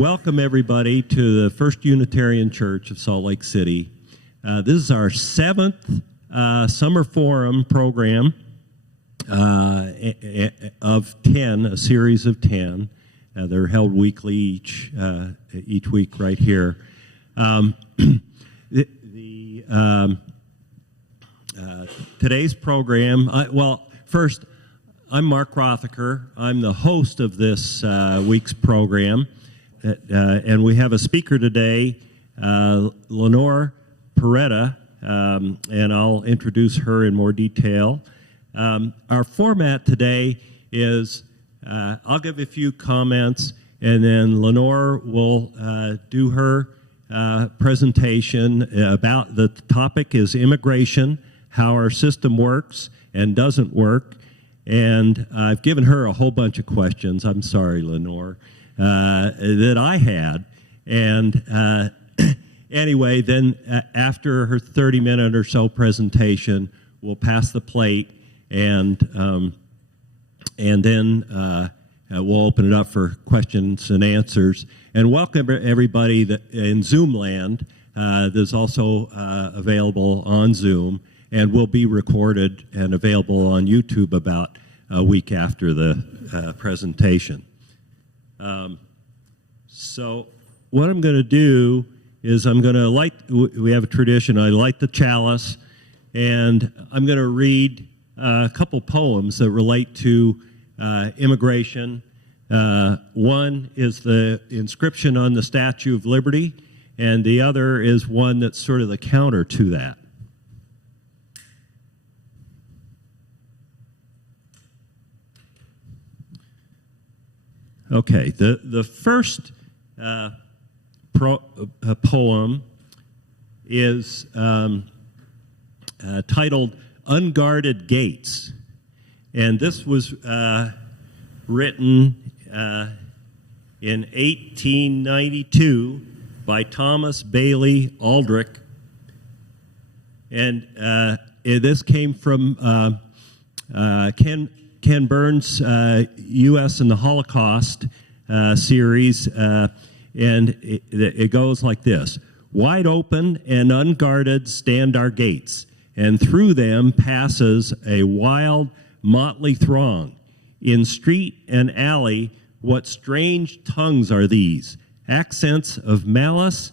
Welcome everybody to the First Unitarian Church of Salt Lake City. This is our 7th Summer Forum program of 10, a series of 10. They're held weekly each week right here. Today's program, first, I'm Mark Rothacher. I'm the host of this week's program, and we have a speaker today, Leonor Perretta, and I'll introduce her in more detail. Our format today is I'll give a few comments, and then Leonor will do her presentation about the topic is immigration, how our system works and doesn't work. And I've given her a whole bunch of questions, I'm sorry, Leonor, that I had. And anyway, then after her 30-minute or so presentation, we'll pass the plate, and then we'll open it up for questions and answers. And welcome everybody in Zoom land. That's also available on Zoom, and will be recorded and available on YouTube about a week after the presentation. So what I'm going to do is I'm going to light, we have a tradition, I light the chalice, and I'm going to read a couple poems that relate to immigration. One is the inscription on the Statue of Liberty, and the other is one that's sort of the counter to that. Okay, the first poem is titled Unguarded Gates, and this was written in 1892 by Thomas Bailey Aldrich, and this came from Ken Burns' U.S. and the Holocaust series, and it goes like this. Wide open and unguarded stand our gates, and through them passes a wild, motley throng. In street and alley, what strange tongues are these? Accents of malice,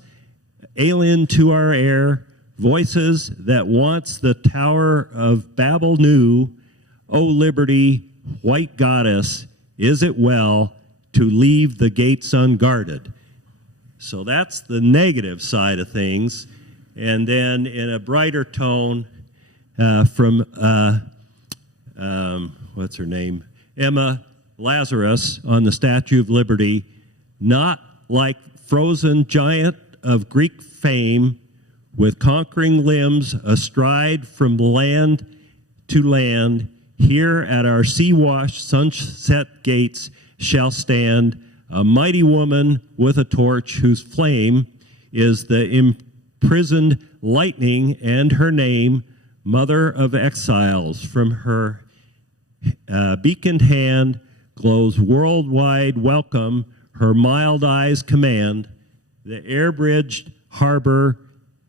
alien to our air, voices that once the Tower of Babel knew. O liberty, white goddess, is it well to leave the gates unguarded? So that's the negative side of things. And then in a brighter tone from, what's her name? Emma Lazarus on the Statue of Liberty, not like frozen giant of Greek fame, with conquering limbs astride from land to land, here at our sea-washed sunset gates shall stand a mighty woman with a torch whose flame is the imprisoned lightning, and her name, Mother of Exiles. From her beaconed hand glows worldwide welcome, her mild eyes command the air-bridged harbor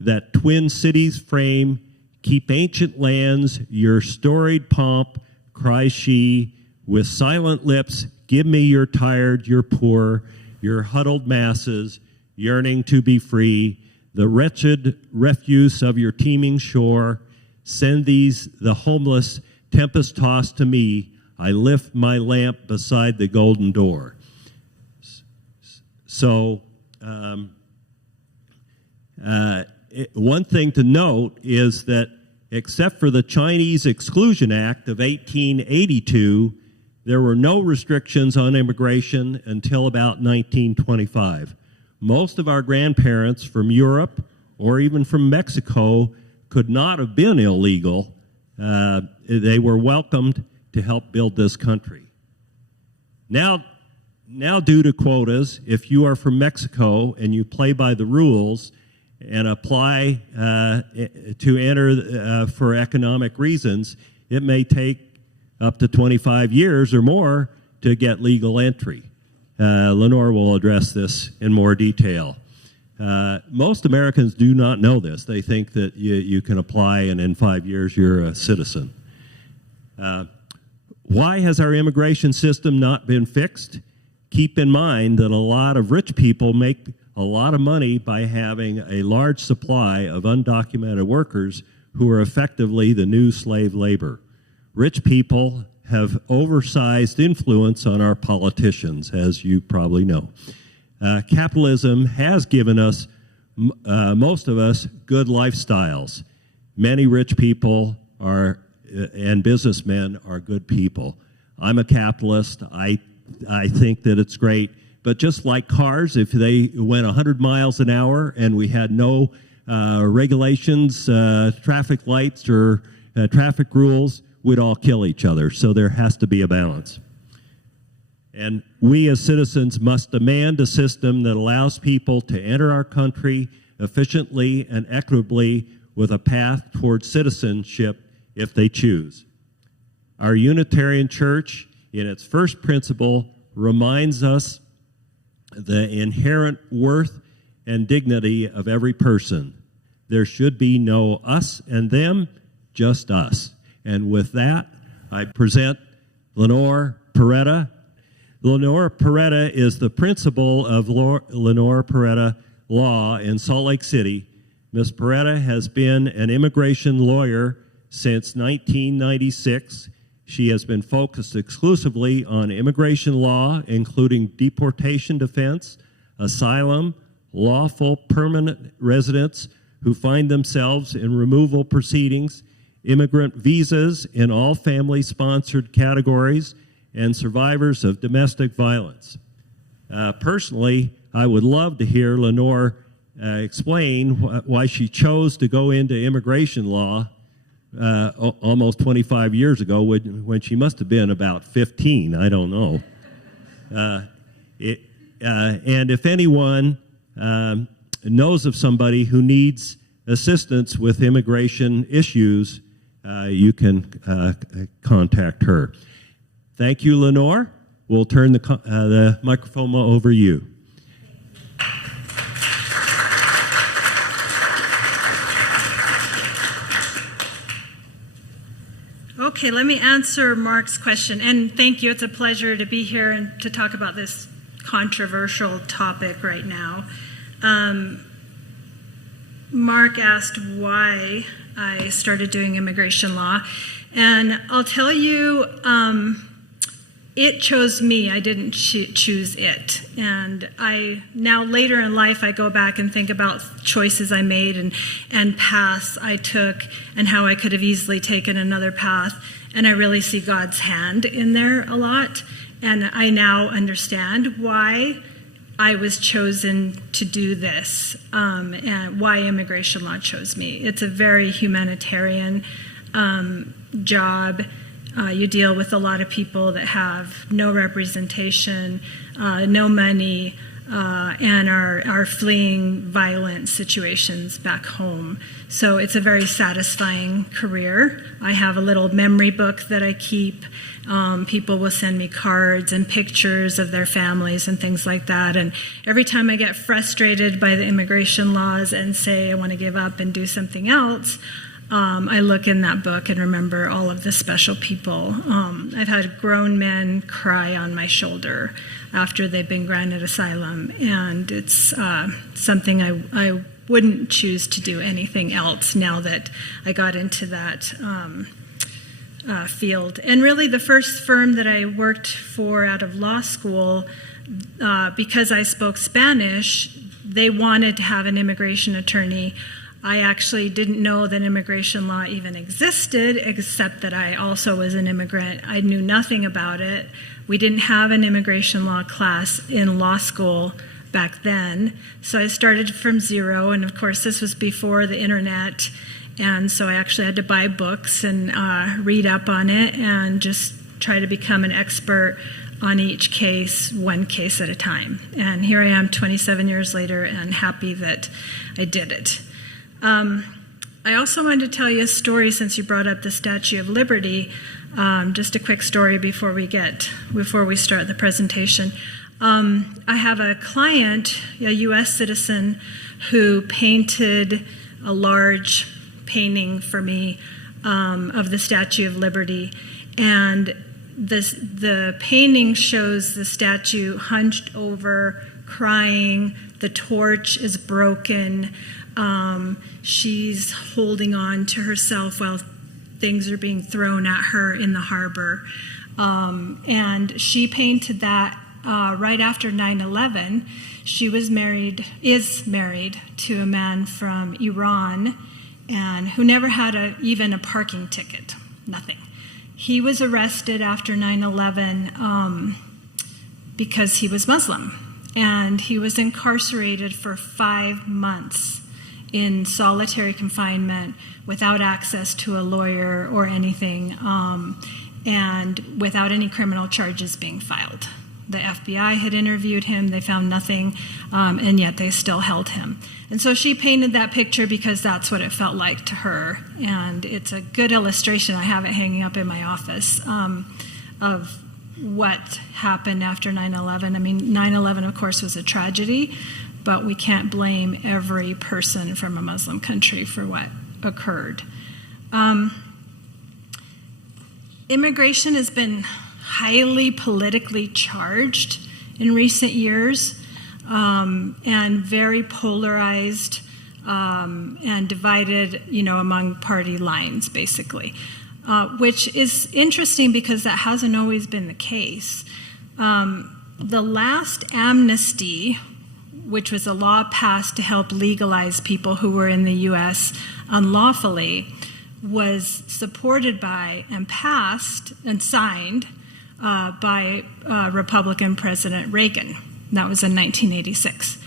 that twin cities frame. Keep ancient lands your storied pomp, cries she, with silent lips, give me your tired, your poor, your huddled masses, yearning to be free, the wretched refuse of your teeming shore. Send these, the homeless, tempest-tossed to me. I lift my lamp beside the golden door. So, one thing to note is that except for the Chinese Exclusion Act of 1882, there were no restrictions on immigration until about 1925. Most of our grandparents from Europe or even from Mexico could not have been illegal. They were welcomed to help build this country. Now due to quotas, if you are from Mexico and you play by the rules and apply to enter for economic reasons, it may take up to 25 years or more to get legal entry. Leonor will address this in more detail. Most Americans do not know this. They think that you can apply and in 5 years you're a citizen. Why has our immigration system not been fixed? Keep in mind that a lot of rich people make a lot of money by having a large supply of undocumented workers who are effectively the new slave labor. Rich people have oversized influence on our politicians, as you probably know. Capitalism has given us, most of us, good lifestyles. Many rich people and businessmen are good people. I'm a capitalist. I think that it's great. But just like cars, if they went 100 miles an hour and we had no regulations, traffic lights, or traffic rules, we'd all kill each other. So there has to be a balance. And we as citizens must demand a system that allows people to enter our country efficiently and equitably with a path towards citizenship if they choose. Our Unitarian Church, in its first principle, reminds us the inherent worth and dignity of every person. There should be no us and them, just us. And with that, I present Leonor Perretta. Leonor Perretta is the principal of Leonor Perretta Law in Salt Lake City. Ms. Perretta has been an immigration lawyer since 1996. She has been focused exclusively on immigration law, including deportation defense, asylum, lawful permanent residents who find themselves in removal proceedings, immigrant visas in all family-sponsored categories, and survivors of domestic violence. Personally, I would love to hear Leonor explain why she chose to go into immigration law almost 25 years ago when she must have been about 15. I don't know. And if anyone knows of somebody who needs assistance with immigration issues, you can contact her. Thank you, Leonor. We'll turn the microphone over to you. Okay, let me answer Mark's question. And thank you. It's a pleasure to be here and to talk about this controversial topic right now. Mark asked why I started doing immigration law. And I'll tell you, it chose me. I didn't choose it. And now later in life, I go back and think about choices I made and paths I took and how I could have easily taken another path. And I really see God's hand in there a lot. And I now understand why I was chosen to do this and why immigration law chose me. It's a very humanitarian job. You deal with a lot of people that have no representation, no money, and are fleeing violent situations back home. So it's a very satisfying career. I have a little memory book that I keep. People will send me cards and pictures of their families and things like that. And every time I get frustrated by the immigration laws and say I want to give up and do something else, I look in that book and remember all of the special people. I've had grown men cry on my shoulder after they've been granted asylum, and it's something I wouldn't choose to do anything else now that I got into that field. And really the first firm that I worked for out of law school, because I spoke Spanish, they wanted to have an immigration attorney. I actually didn't know that immigration law even existed, except that I also was an immigrant. I knew nothing about it. We didn't have an immigration law class in law school back then. So I started from zero, and of course this was before the internet. And so I actually had to buy books and read up on it and just try to become an expert on each case, one case at a time. And here I am 27 years later and happy that I did it. I also wanted to tell you a story since you brought up the Statue of Liberty. Just a quick story before we start the presentation. I have a client, a U.S. citizen, who painted a large painting for me of the Statue of Liberty, and the painting shows the statue hunched over, crying. The torch is broken. She's holding on to herself while things are being thrown at her in the harbor. And she painted that right after 9/11. She is married to a man from Iran, and who never had even a parking ticket, nothing. He was arrested after 9/11 because he was Muslim. And he was incarcerated for 5 months in solitary confinement without access to a lawyer or anything, and without any criminal charges being filed. The FBI had interviewed him, they found nothing, and yet they still held him. And so she painted that picture because that's what it felt like to her. And it's a good illustration, I have it hanging up in my office, of what happened after 9/11. I mean, 9/11, of course, was a tragedy, but we can't blame every person from a Muslim country for what occurred. Immigration has been highly politically charged in recent years, and very polarized and divided, among party lines, basically. Which is interesting because that hasn't always been the case. The last amnesty, which was a law passed to help legalize people who were in the U.S. unlawfully, was supported by and passed and signed by Republican President Reagan. That was in 1986.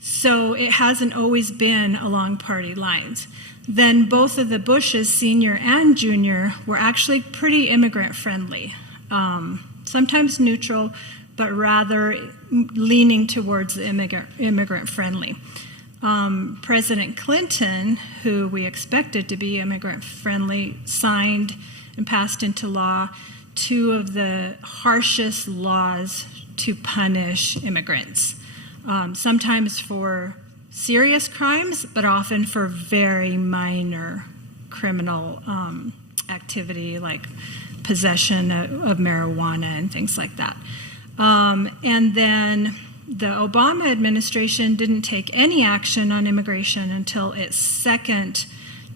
So it hasn't always been along party lines. Then both of the Bushes, senior and junior, were actually pretty immigrant-friendly, sometimes neutral, but rather leaning towards the immigrant-friendly. President Clinton, who we expected to be immigrant-friendly, signed and passed into law 2 of the harshest laws to punish immigrants, sometimes for serious crimes, but often for very minor criminal activity like possession of marijuana and things like that. And then the Obama administration didn't take any action on immigration until its second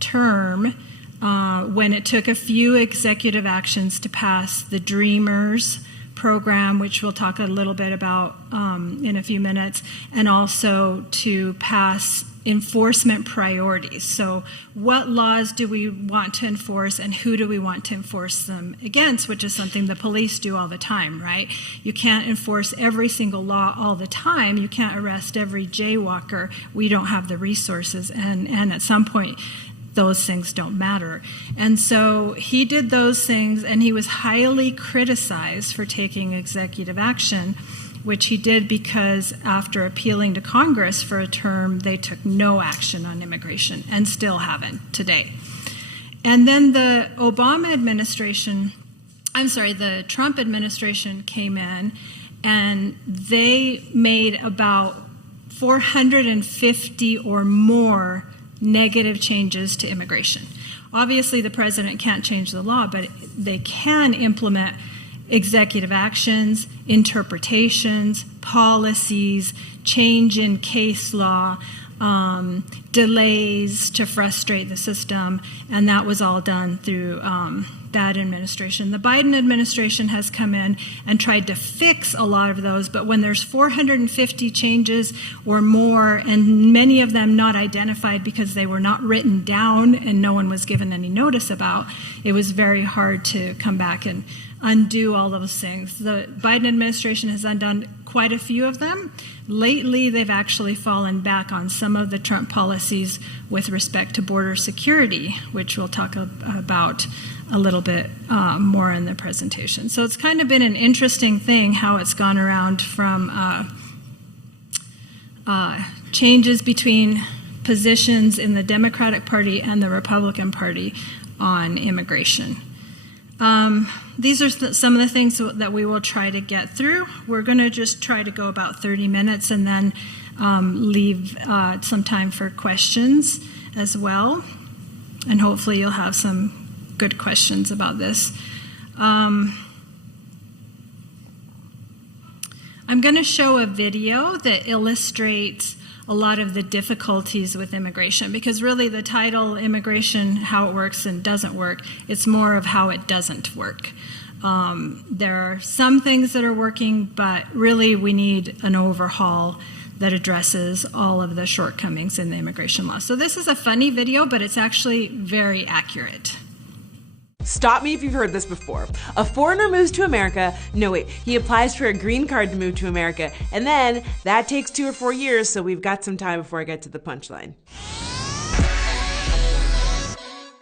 term, when it took a few executive actions to pass the Dreamers program, which we'll talk a little bit about in a few minutes, and also to pass enforcement priorities. So what laws do we want to enforce and who do we want to enforce them against, which is something the police do all the time, right? You can't enforce every single law all the time. You can't arrest every jaywalker. We don't have the resources, and at some point those things don't matter. And so he did those things, and he was highly criticized for taking executive action, which he did because after appealing to Congress for a term, they took no action on immigration and still haven't today. And then the the Trump administration came in, and they made about 450 or more negative changes to immigration. Obviously, the president can't change the law, but they can implement executive actions, interpretations, policies, change in case law, delays to frustrate the system, and that was all done through that administration. The Biden administration has come in and tried to fix a lot of those, but when there's 450 changes or more, and many of them not identified because they were not written down and no one was given any notice about, it was very hard to come back and undo all those things. The Biden administration has undone quite a few of them. Lately, they've actually fallen back on some of the Trump policies with respect to border security, which we'll talk about a little bit more in the presentation. So it's kind of been an interesting thing how it's gone around from changes between positions in the Democratic Party and the Republican Party on immigration. These are some of the things that we will try to get through. We're going to just try to go about 30 minutes and then leave some time for questions as well. And hopefully you'll have some good questions about this. I'm going to show a video that illustrates a lot of the difficulties with immigration, because really the title, Immigration, How It Works and Doesn't Work, it's more of how it doesn't work. There are some things that are working, but really we need an overhaul that addresses all of the shortcomings in the immigration law. So this is a funny video, but it's actually very accurate. Stop me if you've heard this before. A foreigner moves to America. No, wait, he applies for a green card to move to America. And then that takes 2 or 4 years, so we've got some time before I get to the punchline.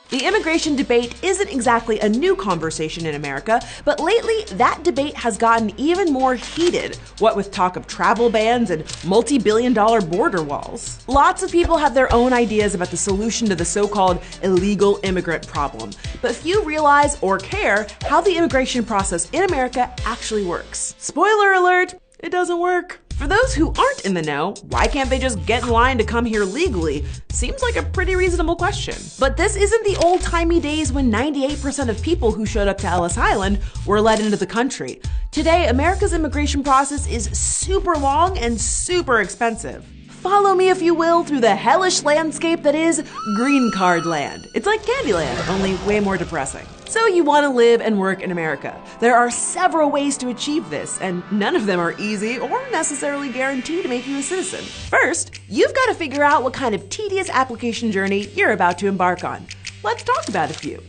The immigration debate isn't exactly a new conversation in America, but lately that debate has gotten even more heated, what with talk of travel bans and multi-billion-dollar border walls. Lots of people have their own ideas about the solution to the so-called illegal immigrant problem, but few realize or care how the immigration process in America actually works. Spoiler alert, it doesn't work. For those who aren't in the know, why can't they just get in line to come here legally? Seems like a pretty reasonable question. But this isn't the old-timey days when 98% of people who showed up to Ellis Island were let into the country. Today, America's immigration process is super long and super expensive. Follow me, if you will, through the hellish landscape that is green card land. It's like Candyland, only way more depressing. So you want to live and work in America. There are several ways to achieve this, and none of them are easy or necessarily guaranteed to make you a citizen. First, you've got to figure out what kind of tedious application journey you're about to embark on. Let's talk about a few.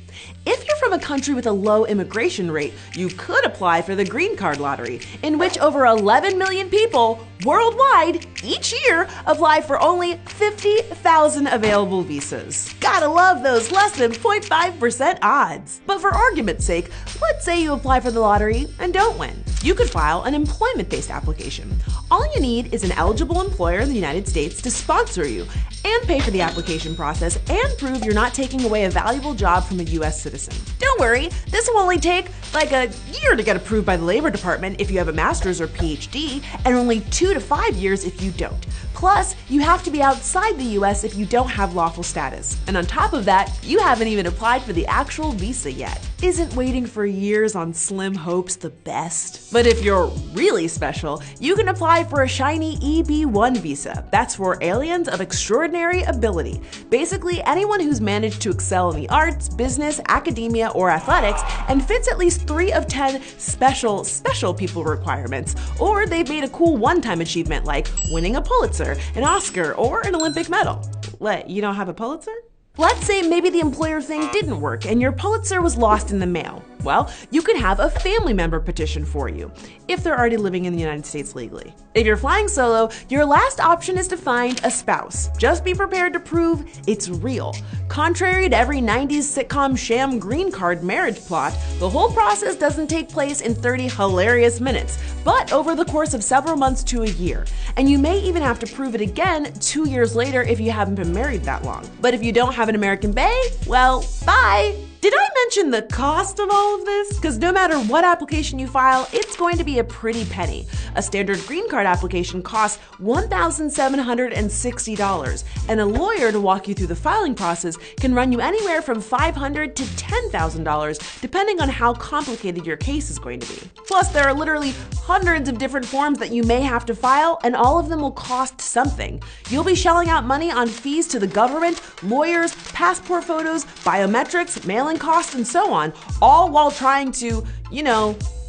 If you're from a country with a low immigration rate, you could apply for the Green Card Lottery, in which over 11 million people worldwide each year apply for only 50,000 available visas. Gotta love those less than 0.5% odds. But for argument's sake, let's say you apply for the lottery and don't win. You could file an employment-based application. All you need is an eligible employer in the United States to sponsor you and pay for the application process and prove you're not taking away a valuable job from a U.S. citizen. Don't worry, this will only take like a year to get approved by the Labor Department if you have a master's or PhD, and only 2 to 5 years if you don't. Plus, you have to be outside the U.S. if you don't have lawful status. And on top of that, you haven't even applied for the actual visa yet. Isn't waiting for years on slim hopes the best? But if you're really special, you can apply for a shiny EB-1 visa. That's for aliens of extraordinary ability. Basically, anyone who's managed to excel in the arts, business, academia, or athletics, and fits at least 3 of 10 special people requirements, or they've made a cool one-time achievement like winning a Pulitzer, an Oscar, or an Olympic medal. What, you don't have a Pulitzer? Let's say maybe the employer thing didn't work and your Pulitzer was lost in the mail. Well, you could have a family member petition for you, if they're already living in the United States legally. If you're flying solo, your last option is to find a spouse. Just be prepared to prove it's real. Contrary to every 90s sitcom sham green card marriage plot, the whole process doesn't take place in 30 hilarious minutes, but over the course of several months to a year. And you may even have to prove it again 2 years later if you haven't been married that long. But if you don't have an American bae, well, bye! Did I mention the cost of all of this? Because no matter what application you file, it's going to be a pretty penny. A standard green card application costs $1,760, and a lawyer to walk you through the filing process can run you anywhere from $500 to $10,000, depending on how complicated your case is going to be. Plus, there are literally hundreds of different forms that you may have to file, and all of them will cost something. You'll be shelling out money on fees to the government, lawyers, passport photos, biometrics, mailing costs, and so on, all while trying to,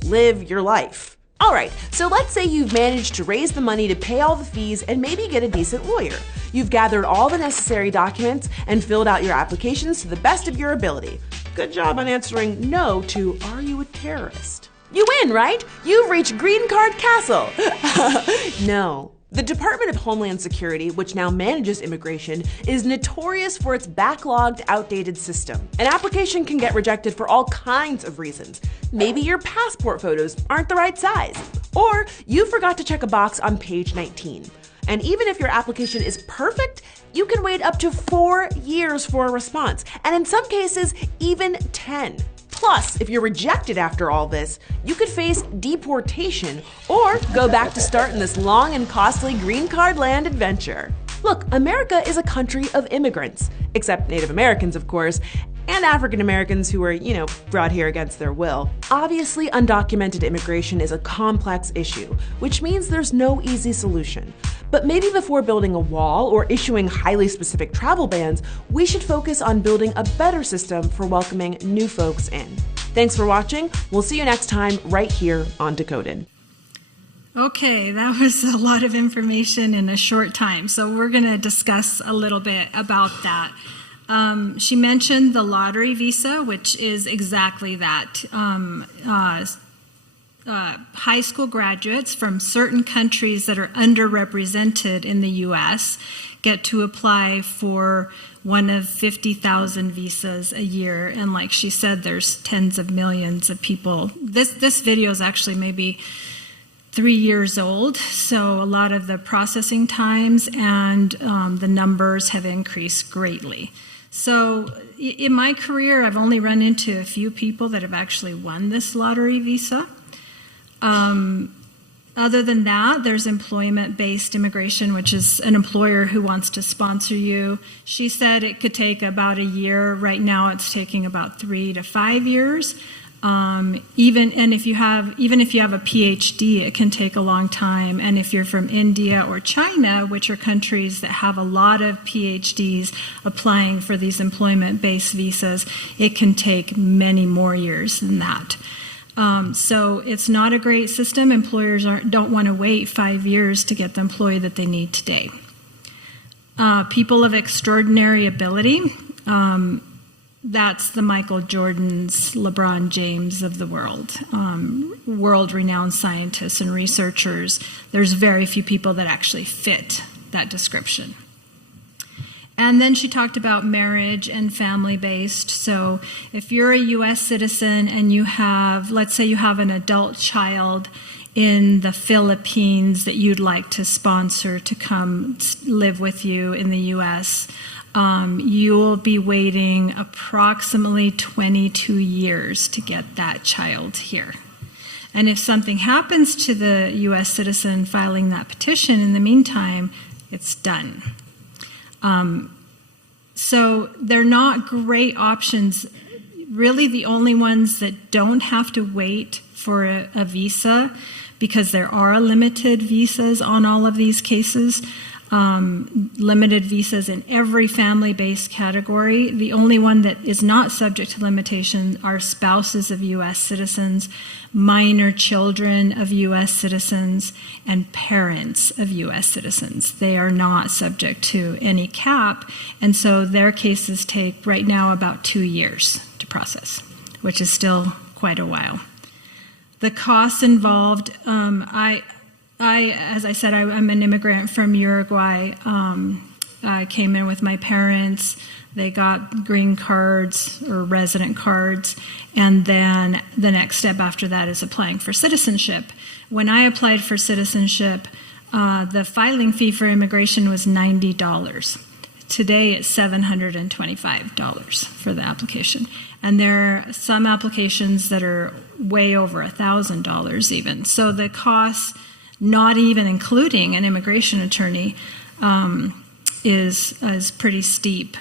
live your life. Alright, so let's say you've managed to raise the money to pay all the fees and maybe get a decent lawyer. You've gathered all the necessary documents and filled out your applications to the best of your ability. Good job on answering no to "Are you a terrorist?" You win, right? You've reached Green Card Castle. No. The Department of Homeland Security, which now manages immigration, is notorious for its backlogged, outdated system. An application can get rejected for all kinds of reasons. Maybe your passport photos aren't the right size, or you forgot to check a box on page 19. And even if your application is perfect, you can wait up to 4 years for a response, and in some cases, even 10. Plus, if you're rejected after all this, you could face deportation or go back to starting this long and costly green card land adventure. Look, America is a country of immigrants, except Native Americans, of course, and African Americans who were, brought here against their will. Obviously, undocumented immigration is a complex issue, which means there's no easy solution. But maybe before building a wall or issuing highly specific travel bans, we should focus on building a better system for welcoming new folks in. Thanks for watching. We'll see you next time right here on Decoded. Okay, that was a lot of information in a short time, so we're going to discuss a little bit about that. She mentioned the lottery visa, which is exactly that. High school graduates from certain countries that are underrepresented in the U.S. get to apply for one of 50,000 visas a year. And like she said, there's tens of millions of people. This video is actually maybe 3 years old, so a lot of the processing times and the numbers have increased greatly. So in my career, I've only run into a few people that have actually won this lottery visa. Other than that, there's employment-based immigration, which is an employer who wants to sponsor you. She said it could take about a year. Right now, it's taking about 3 to 5 years. Even if you have a PhD, it can take a long time. And if you're from India or China, which are countries that have a lot of PhDs applying for these employment-based visas, it can take many more years than that. So it's not a great system. Employers don't want to wait 5 years to get the employee that they need today. People of extraordinary ability. That's the Michael Jordans, LeBron James of the world, world-renowned scientists and researchers. There's very few people that actually fit that description. And then she talked about marriage and family-based. So if you're a U.S. citizen and you have, let's say you have an adult child in the Philippines that you'd like to sponsor to come live with you in the U.S., you will be waiting approximately 22 years to get that child here. And if something happens to the U.S. citizen filing that petition in the meantime, it's done. So they're not great options. Really, the only ones that don't have to wait for a visa, because there are limited visas on all of these cases, limited visas in every family-based category. The only one that is not subject to limitation are spouses of U.S. citizens, minor children of U.S. citizens, and parents of U.S. citizens. They are not subject to any cap, and so their cases take right now about 2 years to process, which is still quite a while. The costs involved, as I said, I'm an immigrant from Uruguay. I came in with my parents. They got green cards or resident cards. And then the next step after that is applying for citizenship. When I applied for citizenship, the filing fee for immigration was $90. Today it's $725 for the application. And there are some applications that are way over $1,000 even. So the costs, not even including an immigration attorney, is pretty steep.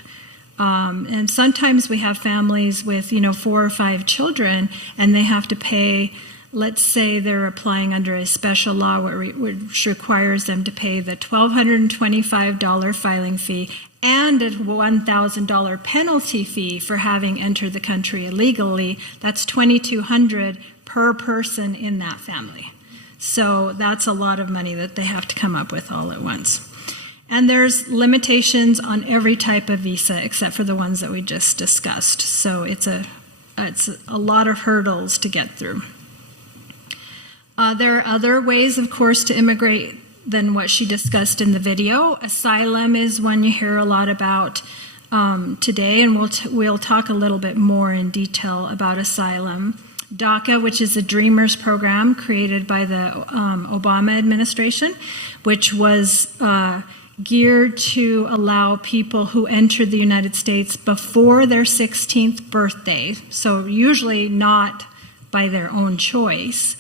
And sometimes we have families with 4 or 5 children, and they have to pay. Let's say they're applying under a special law which requires them to pay the $1,225 filing fee and a $1,000 penalty fee for having entered the country illegally. That's $2,200 per person in that family. So that's a lot of money that they have to come up with all at once. And there's limitations on every type of visa except for the ones that we just discussed. So it's a lot of hurdles to get through. There are other ways, of course, to immigrate than what she discussed in the video. Asylum is one you hear a lot about today, and we'll talk a little bit more in detail about asylum. DACA, which is the Dreamers program created by the Obama administration, which was geared to allow people who entered the United States before their 16th birthday, so usually not by their own choice,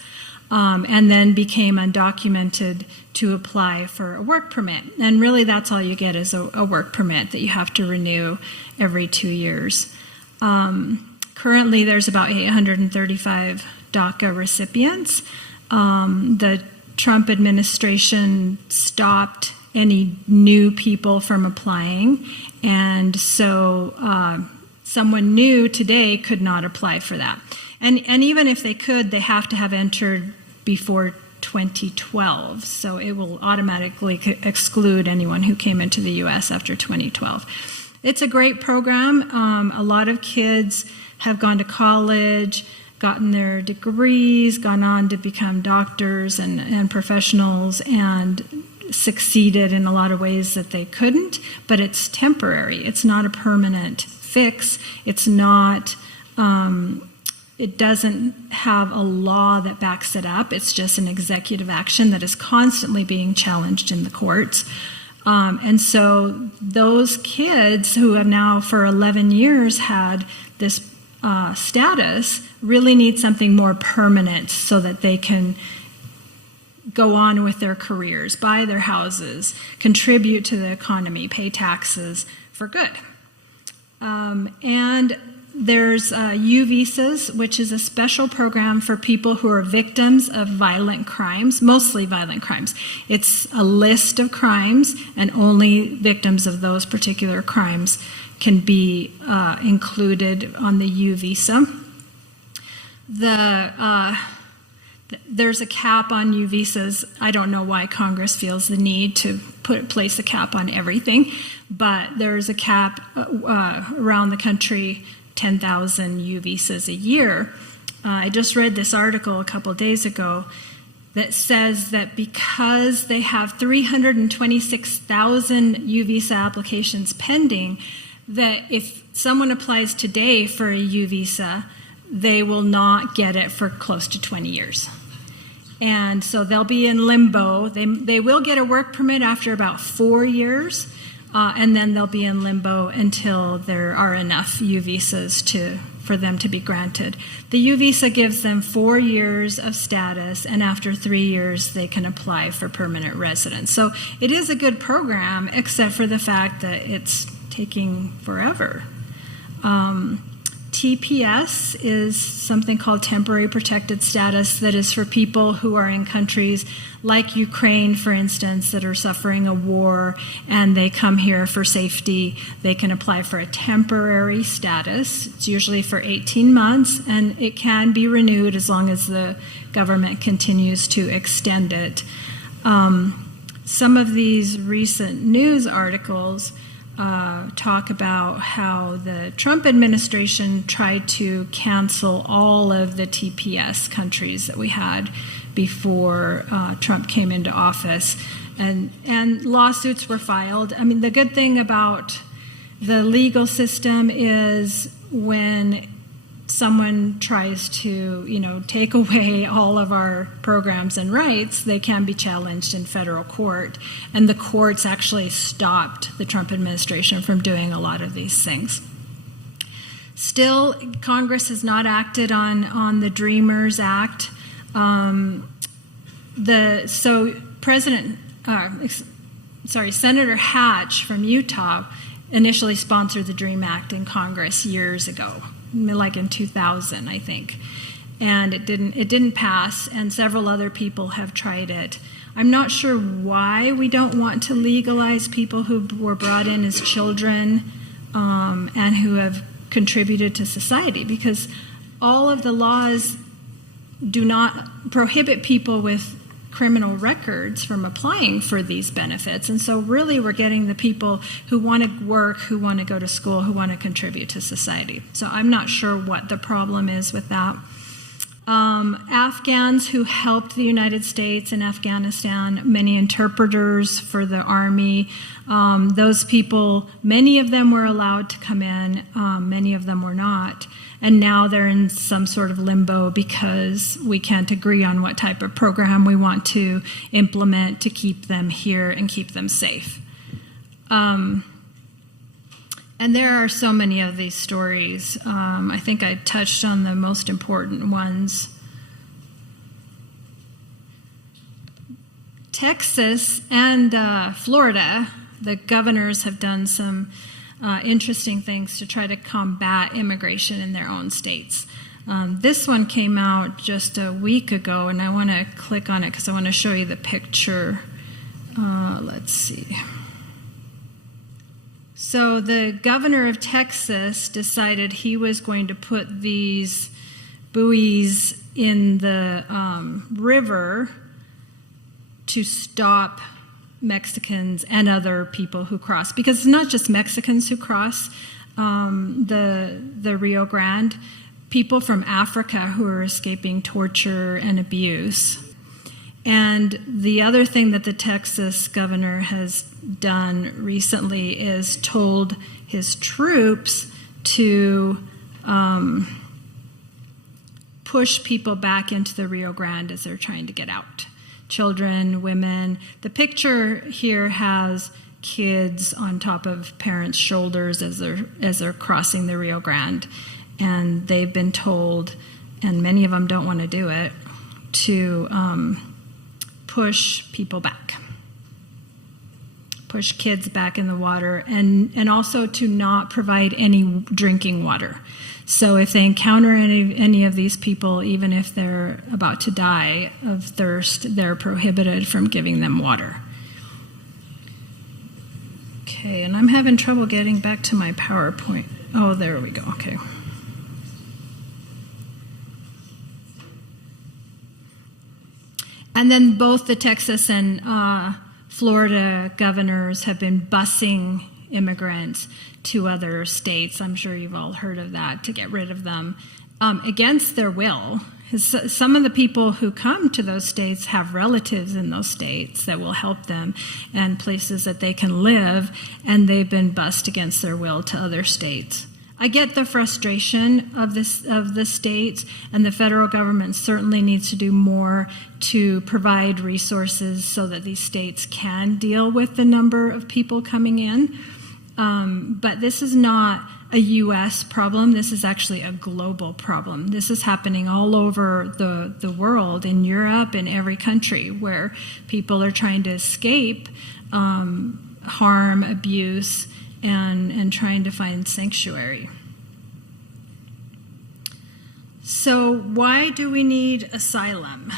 and then became undocumented to apply for a work permit. And really that's all you get is a work permit that you have to renew every 2 years. Currently there's about 835 DACA recipients. The Trump administration stopped any new people from applying, and so someone new today could not apply for that. And even if they could, they have to have entered before 2012, so it will automatically exclude anyone who came into the U.S. after 2012. It's a great program. A lot of kids have gone to college, gotten their degrees, gone on to become doctors and professionals, and succeeded in a lot of ways that they couldn't, but it's temporary. It's not a permanent fix. It's not, it doesn't have a law that backs it up. It's just an executive action that is constantly being challenged in the courts. And so those kids who have now for 11 years had this status really need something more permanent so that they can go on with their careers, buy their houses, contribute to the economy, pay taxes for good. And there's U visas, which is a special program for people who are victims of violent crimes, mostly violent crimes. It's a list of crimes, and only victims of those particular crimes can be included on the U visa. There's a cap on U visas. I don't know why Congress feels the need to place a cap on everything, but there's a cap around the country, 10,000 U visas a year. I just read this article a couple days ago that says that because they have 326,000 U visa applications pending, that if someone applies today for a U visa, they will not get it for close to 20 years. And so they'll be in limbo. They will get a work permit after about 4 years, and then they'll be in limbo until there are enough U visas for them to be granted. The U visa gives them 4 years of status, and after 3 years they can apply for permanent residence. So it is a good program, except for the fact that it's taking forever. TPS is something called temporary protected status that is for people who are in countries like Ukraine, for instance, that are suffering a war and they come here for safety. They can apply for a temporary status. It's usually for 18 months, and it can be renewed as long as the government continues to extend it. Some of these recent news articles talk about how the Trump administration tried to cancel all of the TPS countries that we had before Trump came into office, and lawsuits were filed. I mean, the good thing about the legal system is when someone tries to, take away all of our programs and rights, they can be challenged in federal court. And the courts actually stopped the Trump administration from doing a lot of these things. Still, Congress has not acted on the Dreamers Act. Senator Hatch from Utah initially sponsored the DREAM Act in Congress years ago, like in 2000, I think. And it didn't pass, and several other people have tried it. I'm not sure why we don't want to legalize people who were brought in as children and who have contributed to society, because all of the laws do not prohibit people with criminal records from applying for these benefits. And so really we're getting the people who want to work, who want to go to school, who want to contribute to society. So I'm not sure what the problem is with that. Afghans who helped the United States in Afghanistan, many interpreters for the Army, those people, many of them were allowed to come in, many of them were not. And now they're in some sort of limbo because we can't agree on what type of program we want to implement to keep them here and keep them safe. And there are so many of these stories. I think I touched on the most important ones. Texas and Florida, the governors have done some interesting things to try to combat immigration in their own states. This one came out just a week ago, and I want to click on it because I want to show you the picture. Let's see. So the governor of Texas decided he was going to put these buoys in the river to stop Mexicans and other people who cross. Because it's not just Mexicans who cross the Rio Grande. People from Africa who are escaping torture and abuse. And the other thing that the Texas governor has done recently is told his troops to push people back into the Rio Grande as they're trying to get out. Children, women. The picture here has kids on top of parents' shoulders as they're crossing the Rio Grande. And they've been told, and many of them don't want to do it, to push people back. Push kids back in the water, and also to not provide any drinking water. So if they encounter any of these people, even if they're about to die of thirst, they're prohibited from giving them water. Okay, and I'm having trouble getting back to my PowerPoint. Oh, there we go, okay. And then both the Texas and Florida governors have been busing immigrants to other states. I'm sure you've all heard of that, to get rid of them against their will. Some of the people who come to those states have relatives in those states that will help them and places that they can live, and they've been bused against their will to other states. I get the frustration of the states, and the federal government certainly needs to do more to provide resources so that these states can deal with the number of people coming in. But this is not a U.S. problem. This is actually a global problem. This is happening all over the world, in Europe, in every country, where people are trying to escape harm, abuse, and trying to find sanctuary. So why do we need asylum?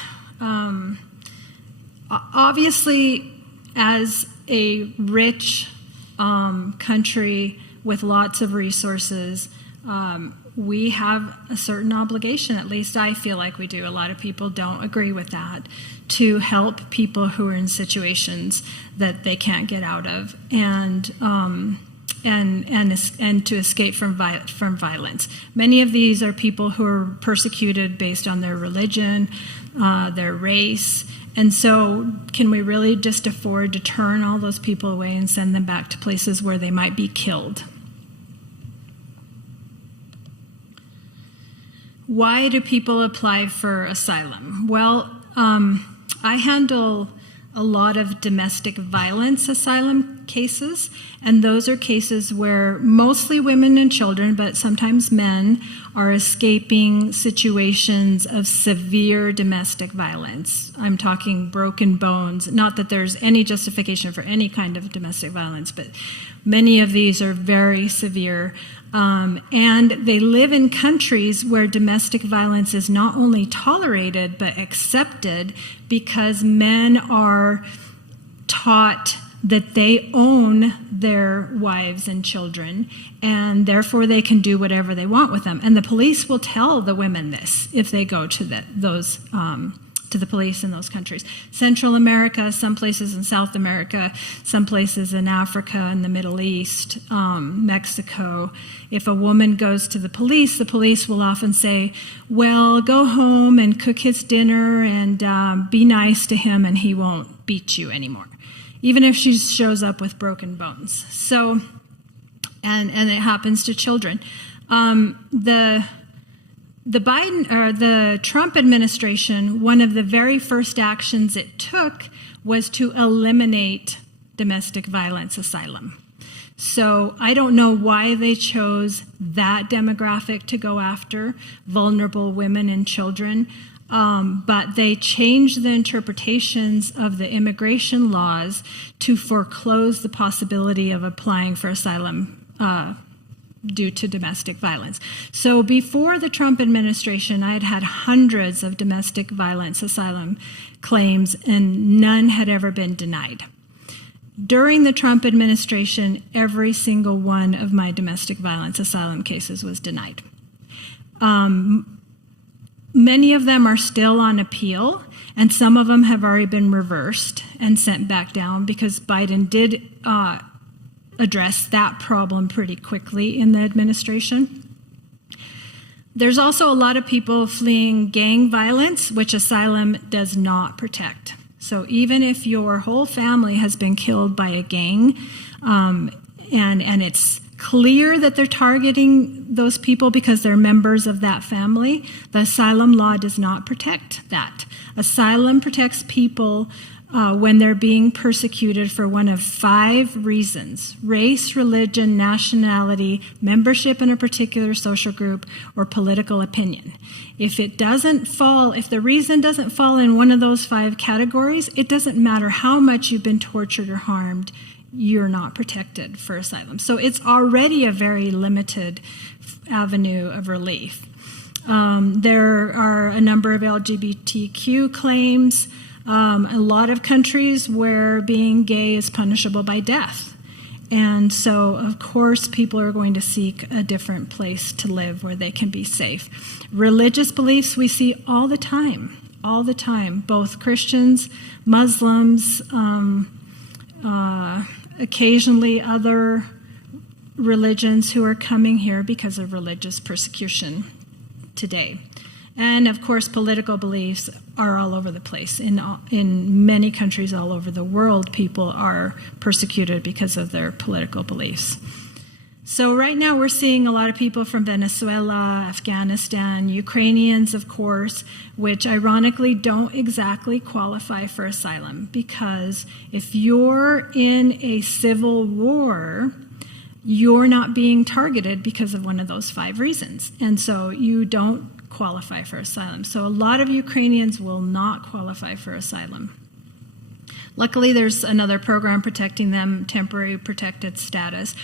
Obviously, as a rich country with lots of resources, we have a certain obligation, at least I feel like we do. A lot of people don't agree with that, to help people who are in situations that they can't get out of, and to escape from violence. Many of these are people who are persecuted based on their religion, their race. And so can we really just afford to turn all those people away and send them back to places where they might be killed? Why do people apply for asylum? Well, I handle a lot of domestic violence asylum cases, and those are cases where mostly women and children, but sometimes men, are escaping situations of severe domestic violence. I'm talking broken bones. Not that there's any justification for any kind of domestic violence, but many of these are very severe. And they live in countries where domestic violence is not only tolerated but accepted, because men are taught that they own their wives and children, and therefore they can do whatever they want with them. And the police will tell the women this if they go to the police in those countries. Central America, some places in South America, some places in Africa and the Middle East, Mexico. If a woman goes to the police will often say, well, go home and cook his dinner and be nice to him and he won't beat you anymore, even if she shows up with broken bones. So, and it happens to children. The Trump administration, one of the very first actions it took was to eliminate domestic violence asylum. So I don't know why they chose that demographic to go after, vulnerable women and children, but they changed the interpretations of the immigration laws to foreclose the possibility of applying for asylum due to domestic violence. So before the Trump administration, I had had hundreds of domestic violence asylum claims, and none had ever been denied. During the Trump administration, every single one of my domestic violence asylum cases was denied. Many of them are still on appeal, and some of them have already been reversed and sent back down because Biden did address that problem pretty quickly in the administration. There's also a lot of people fleeing gang violence, which asylum does not protect. So even if your whole family has been killed by a gang, and it's clear that they're targeting those people because they're members of that family, the asylum law does not protect that. Asylum protects people when they're being persecuted for one of 5 reasons: race, religion, nationality, membership in a particular social group, or political opinion. If the reason doesn't fall in one of those 5 categories, it doesn't matter how much you've been tortured or harmed, you're not protected for asylum. So it's already a very limited avenue of relief. There are a number of LGBTQ claims. A lot of countries where being gay is punishable by death. And so, of course, people are going to seek a different place to live where they can be safe. Religious beliefs we see all the time, both Christians, Muslims, occasionally other religions who are coming here because of religious persecution today. And of course, political beliefs are all over the place. In many countries all over the world, people are persecuted because of their political beliefs. So right now we're seeing a lot of people from Venezuela, Afghanistan, Ukrainians, of course, which ironically don't exactly qualify for asylum, because if you're in a civil war, you're not being targeted because of one of those 5 reasons. And so you don't qualify for asylum. So a lot of Ukrainians will not qualify for asylum. Luckily, there's another program protecting them, temporary protected status.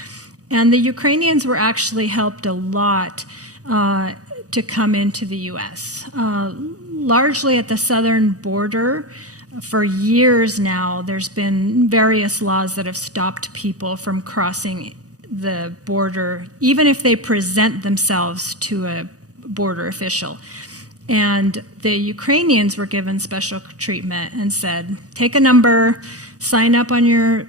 And the Ukrainians were actually helped a lot to come into the U.S. Largely at the southern border. For years now, there's been various laws that have stopped people from crossing the border, even if they present themselves to a border official. And the Ukrainians were given special treatment and said, take a number, sign up on your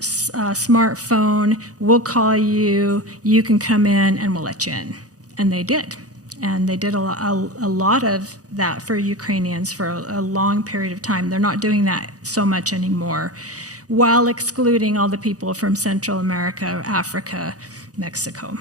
smartphone, we'll call you, you can come in, and we'll let you in. And they did. And they did a lot of that for Ukrainians for a long period of time. They're not doing that so much anymore, while excluding all the people from Central America, Africa, Mexico.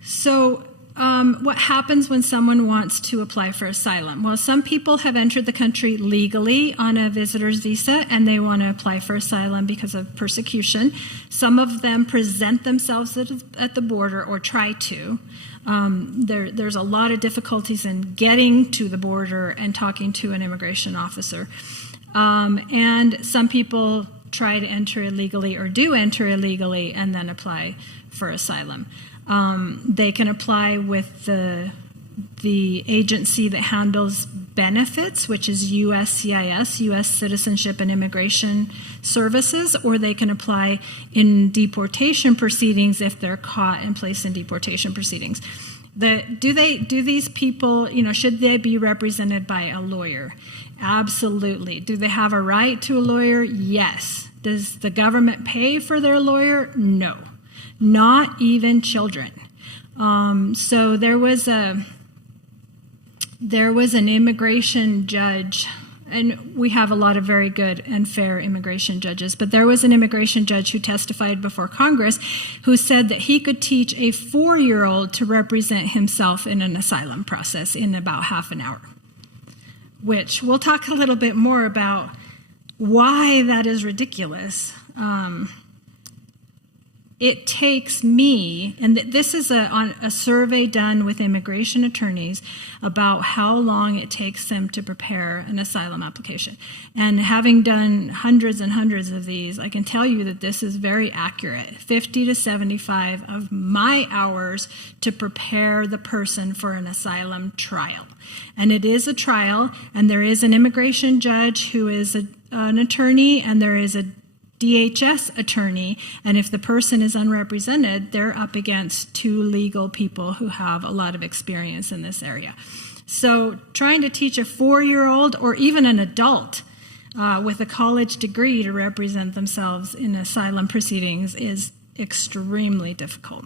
So what happens when someone wants to apply for asylum? Well, some people have entered the country legally on a visitor's visa, and they want to apply for asylum because of persecution. Some of them present themselves at the border or try to. There's a lot of difficulties in getting to the border and talking to an immigration officer. And some people try to enter illegally or do enter illegally and then apply for asylum. They can apply with the agency that handles benefits, which is USCIS, U.S. Citizenship and Immigration Services, or they can apply in deportation proceedings if they're caught and placed in deportation proceedings. Do these people, should they be represented by a lawyer? Absolutely. Do they have a right to a lawyer? Yes. Does the government pay for their lawyer? No. Not even children. So there was an immigration judge, and we have a lot of very good and fair immigration judges, but there was an immigration judge who testified before Congress who said that he could teach a 4-year-old to represent himself in an asylum process in about half an hour, which we'll talk a little bit more about why that is ridiculous. It takes me, and this is a survey done with immigration attorneys about how long it takes them to prepare an asylum application. And having done hundreds and hundreds of these, I can tell you that this is very accurate. 50 to 75 of my hours to prepare the person for an asylum trial. And it is a trial, and there is an immigration judge who is an attorney, and there is a DHS attorney, and if the person is unrepresented, they're up against two legal people who have a lot of experience in this area. So trying to teach a 4-year-old or even an adult with a college degree to represent themselves in asylum proceedings is extremely difficult.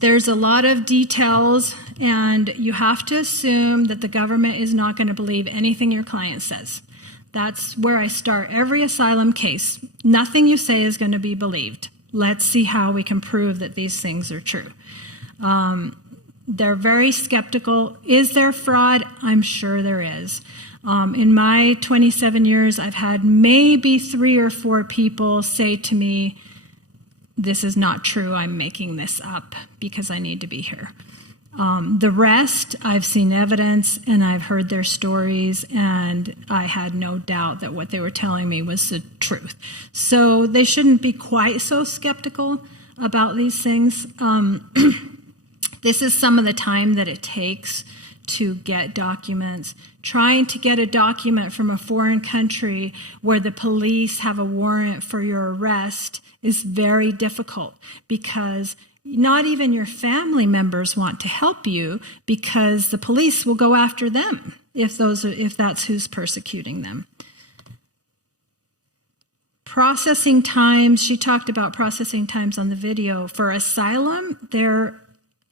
There's a lot of details, and you have to assume that the government is not going to believe anything your client says. That's where I start every asylum case. Nothing you say is going to be believed. Let's see how we can prove that these things are true. They're very skeptical. Is there fraud? I'm sure there is. In my 27 years, I've had maybe 3 or 4 people say to me, this is not true, I'm making this up because I need to be here. The rest, I've seen evidence and I've heard their stories, and I had no doubt that what they were telling me was the truth. So they shouldn't be quite so skeptical about these things. This is some of the time that it takes to get documents. Trying to get a document from a foreign country where the police have a warrant for your arrest is very difficult, because not even your family members want to help you, because the police will go after them if that's who's persecuting them. Processing times, she talked about processing times on the video. For asylum, they're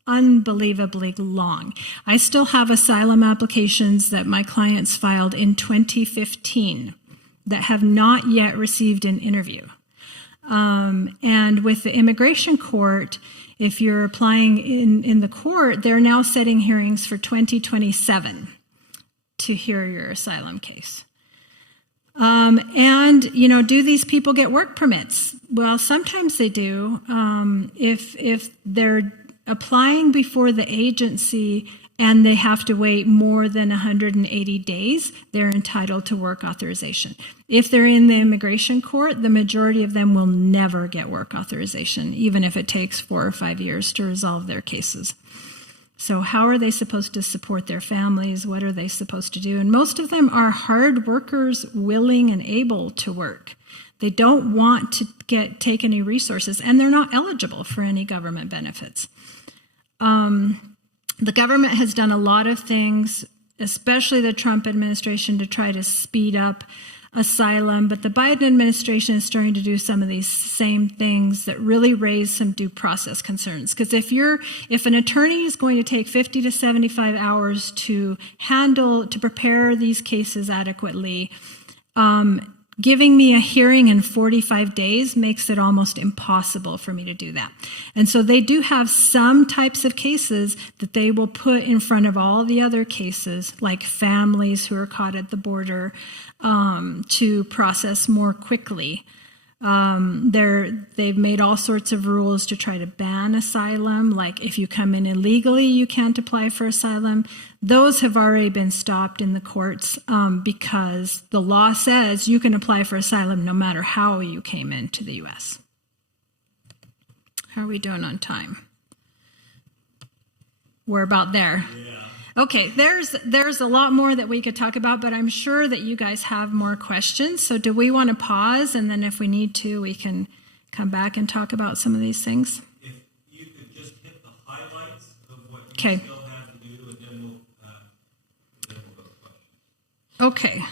unbelievably long. I still have asylum applications that my clients filed in 2015 that have not yet received an interview. And with the immigration court, if you're applying in the court, they're now setting hearings for 2027 to hear your asylum case. And, do these people get work permits? Well, sometimes they do. If they're applying before the agency and they have to wait more than 180 days, they're entitled to work authorization. If they're in the immigration court, the majority of them will never get work authorization, even if it takes 4 or 5 years to resolve their cases. So how are they supposed to support their families? What are they supposed to do? And most of them are hard workers, willing and able to work. They don't want to take any resources, and they're not eligible for any government benefits. The government has done a lot of things, especially the Trump administration, to try to speed up asylum, but the Biden administration is starting to do some of these same things that really raise some due process concerns. Because if an attorney is going to take 50 to 75 hours to prepare these cases adequately, giving me a hearing in 45 days makes it almost impossible for me to do that. And so they do have some types of cases that they will put in front of all the other cases, like families who are caught at the border, to process more quickly. They've made all sorts of rules to try to ban asylum, like if you come in illegally, you can't apply for asylum. Those have already been stopped in the courts because the law says you can apply for asylum no matter how you came into the U.S. How are we doing on time? We're about there. Yeah. Okay, there's a lot more that we could talk about, but I'm sure that you guys have more questions. So do we want to pause, and then if we need to, we can come back and talk about some of these things? If you could just hit the highlights of what you okay. still have to do, and then we'll go to questions. Okay.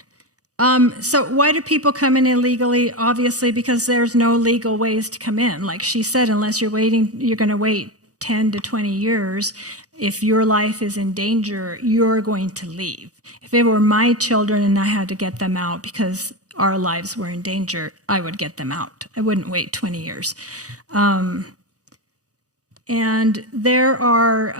So why do people come in illegally? Obviously, because there's no legal ways to come in. Like she said, unless you're going to wait 10 to 20 years. If your life is in danger, you're going to leave. If it were my children and I had to get them out because our lives were in danger, I would get them out. I wouldn't wait 20 years. And there are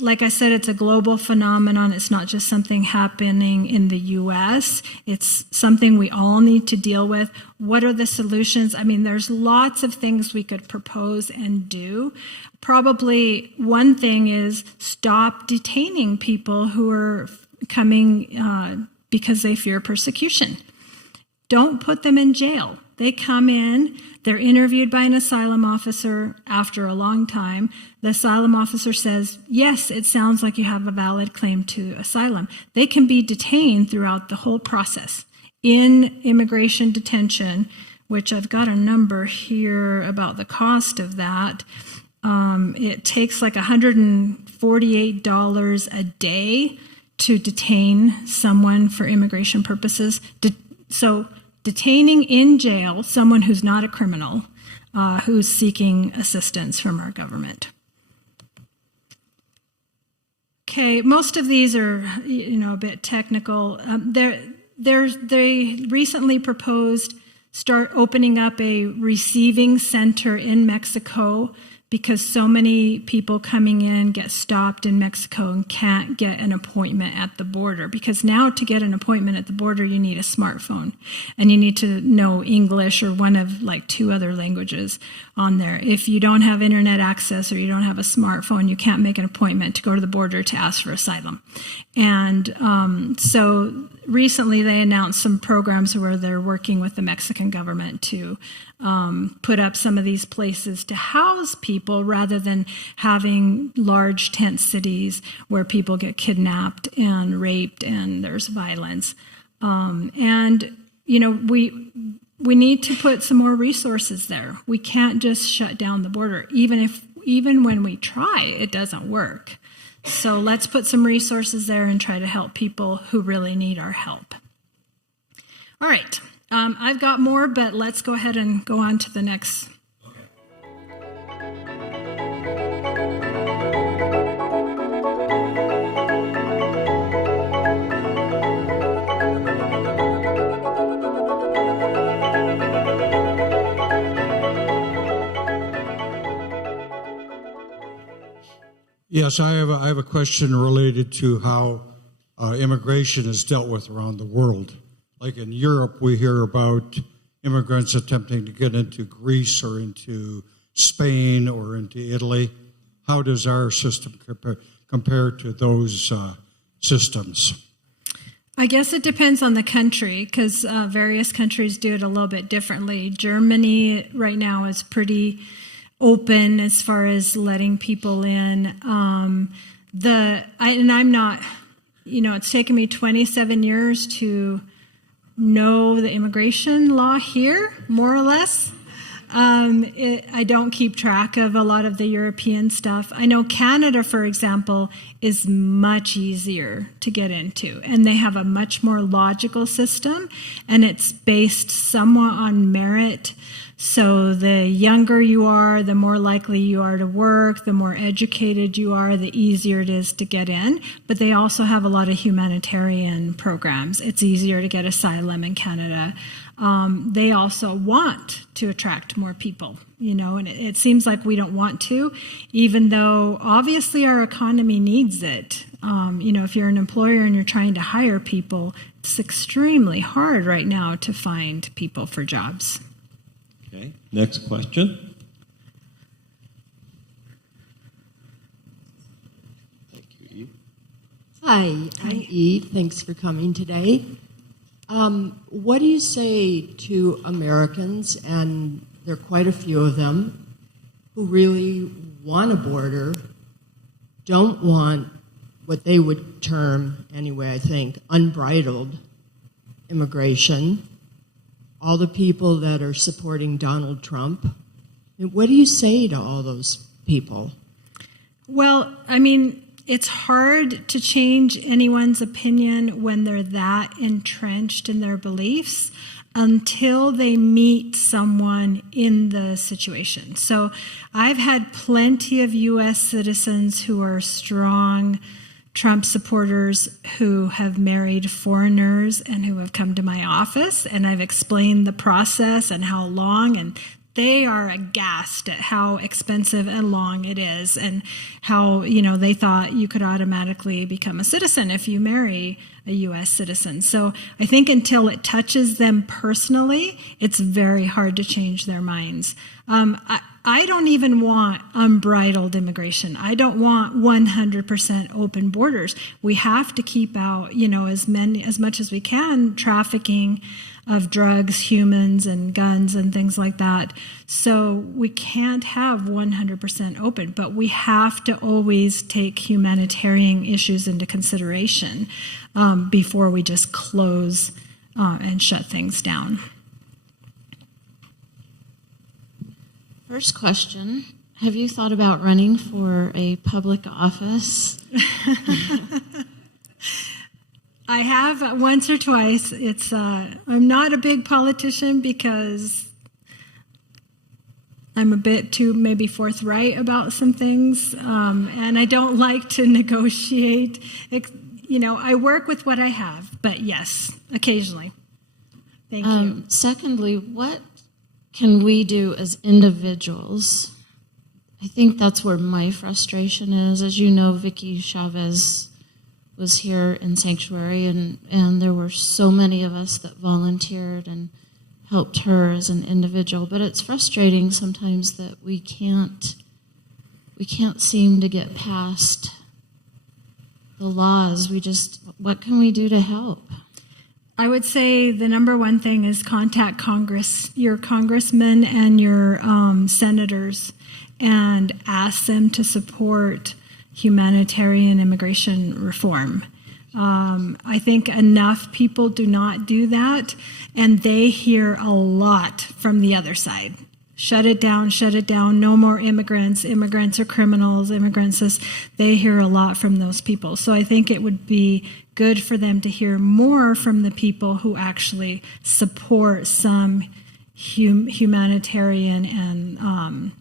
like I said, it's a global phenomenon. It's not just something happening in the U.S. It's something we all need to deal with. What are the solutions? I mean, there's lots of things we could propose and do. Probably one thing is stop detaining people who are coming because they fear persecution. Don't put them in jail. They come in, they're interviewed by an asylum officer after a long time. The asylum officer says, yes, it sounds like you have a valid claim to asylum. They can be detained throughout the whole process. In immigration detention, which I've got a number here about the cost of that, it takes like $148 a day to detain someone for immigration purposes. So detaining in jail someone who's not a criminal, who's seeking assistance from our government. Okay, most of these are, a bit technical. They recently proposed start opening up a receiving center in Mexico because so many people coming in get stopped in Mexico and can't get an appointment at the border. Because now to get an appointment at the border, you need a smartphone and you need to know English or one of like 2 other languages on there. If you don't have internet access or you don't have a smartphone, you can't make an appointment to go to the border to ask for asylum. And so recently they announced some programs where they're working with the Mexican government to put up some of these places to house people rather than having large tent cities where people get kidnapped and raped and there's violence. We need to put some more resources there. We can't just shut down the border. Even when we try, it doesn't work. So let's put some resources there and try to help people who really need our help. All right. I've got more, but let's go ahead and go on to the next. Yes, I have a question related to how immigration is dealt with around the world. Like in Europe, we hear about immigrants attempting to get into Greece or into Spain or into Italy. How does our system compare to those systems? I guess it depends on the country because various countries do it a little bit differently. Germany right now is pretty open as far as letting people in. I'm not, it's taken me 27 years to know the immigration law here, more or less. I don't keep track of a lot of the European stuff. I know Canada, for example, is much easier to get into, and they have a much more logical system, and it's based somewhat on merit. So the younger you are, the more likely you are to work, the more educated you are, the easier it is to get in. But they also have a lot of humanitarian programs. It's easier to get asylum in Canada. They also want to attract more people, and it seems like we don't want to, even though obviously our economy needs it. If you're an employer and you're trying to hire people, it's extremely hard right now to find people for jobs. Okay, next question. Thank you, Eve. Hi, I'm Eve. Thanks for coming today. What do you say to Americans, and there are quite a few of them, who really want a border, don't want what they would term, anyway, I think, unbridled immigration, all the people that are supporting Donald Trump? What do you say to all those people? Well, it's hard to change anyone's opinion when they're that entrenched in their beliefs until they meet someone in the situation. So I've had plenty of U.S. citizens who are strong Trump supporters who have married foreigners and who have come to my office, and I've explained the process and how long, and they are aghast at how expensive and long it is, and how, they thought you could automatically become a citizen if you marry a U.S. citizen. So I think until it touches them personally, it's very hard to change their minds. I don't even want unbridled immigration. I don't want 100% open borders. We have to keep out, as much as we can, trafficking of drugs, humans, and guns and things like that. So we can't have 100% open, but we have to always take humanitarian issues into consideration before we just close and shut things down. First question, have you thought about running for a public office? I have once or twice. I'm not a big politician because I'm a bit too maybe forthright about some things, and I don't like to negotiate. I work with what I have, but yes, occasionally. Thank you. Secondly, what can we do as individuals? I think that's where my frustration is. As you know, Vicky Chavez was here in Sanctuary, and there were so many of us that volunteered and helped her as an individual. But it's frustrating sometimes that we can't seem to get past the laws. What can we do to help? I would say the number one thing is contact Congress, your congressmen and your senators, and ask them to support humanitarian immigration reform. I think enough people do not do that, and they hear a lot from the other side. Shut it down, no more immigrants are criminals, they hear a lot from those people. So I think it would be good for them to hear more from the people who actually support some humanitarian and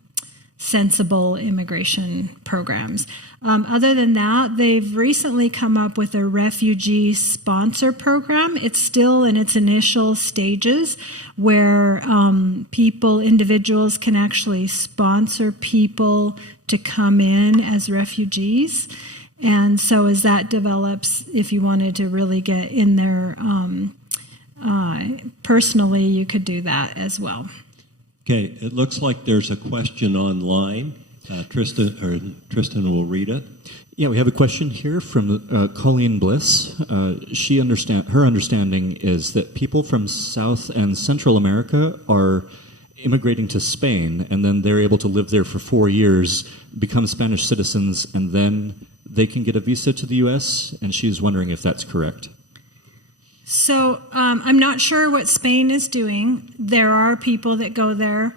sensible immigration programs. Other than that, they've recently come up with a refugee sponsor program. It's still in its initial stages, where individuals can actually sponsor people to come in as refugees. And so as that develops, if you wanted to really get in there personally, you could do that as well. Okay, it looks like there's a question online. Tristan will read it. Yeah, we have a question here from Colleen Bliss. Her understanding is that people from South and Central America are immigrating to Spain, and then they're able to live there for 4 years, become Spanish citizens, and then they can get a visa to the U.S., and she's wondering if that's correct. So I'm not sure what Spain is doing. There are people that go there.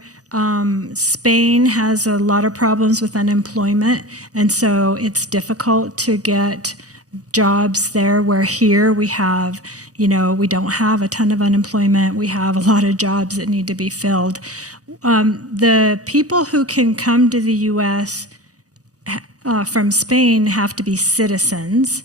Spain has a lot of problems with unemployment, and so it's difficult to get jobs there, where here we have, we don't have a ton of unemployment. We have a lot of jobs that need to be filled. The people who can come to the U.S. From Spain have to be citizens.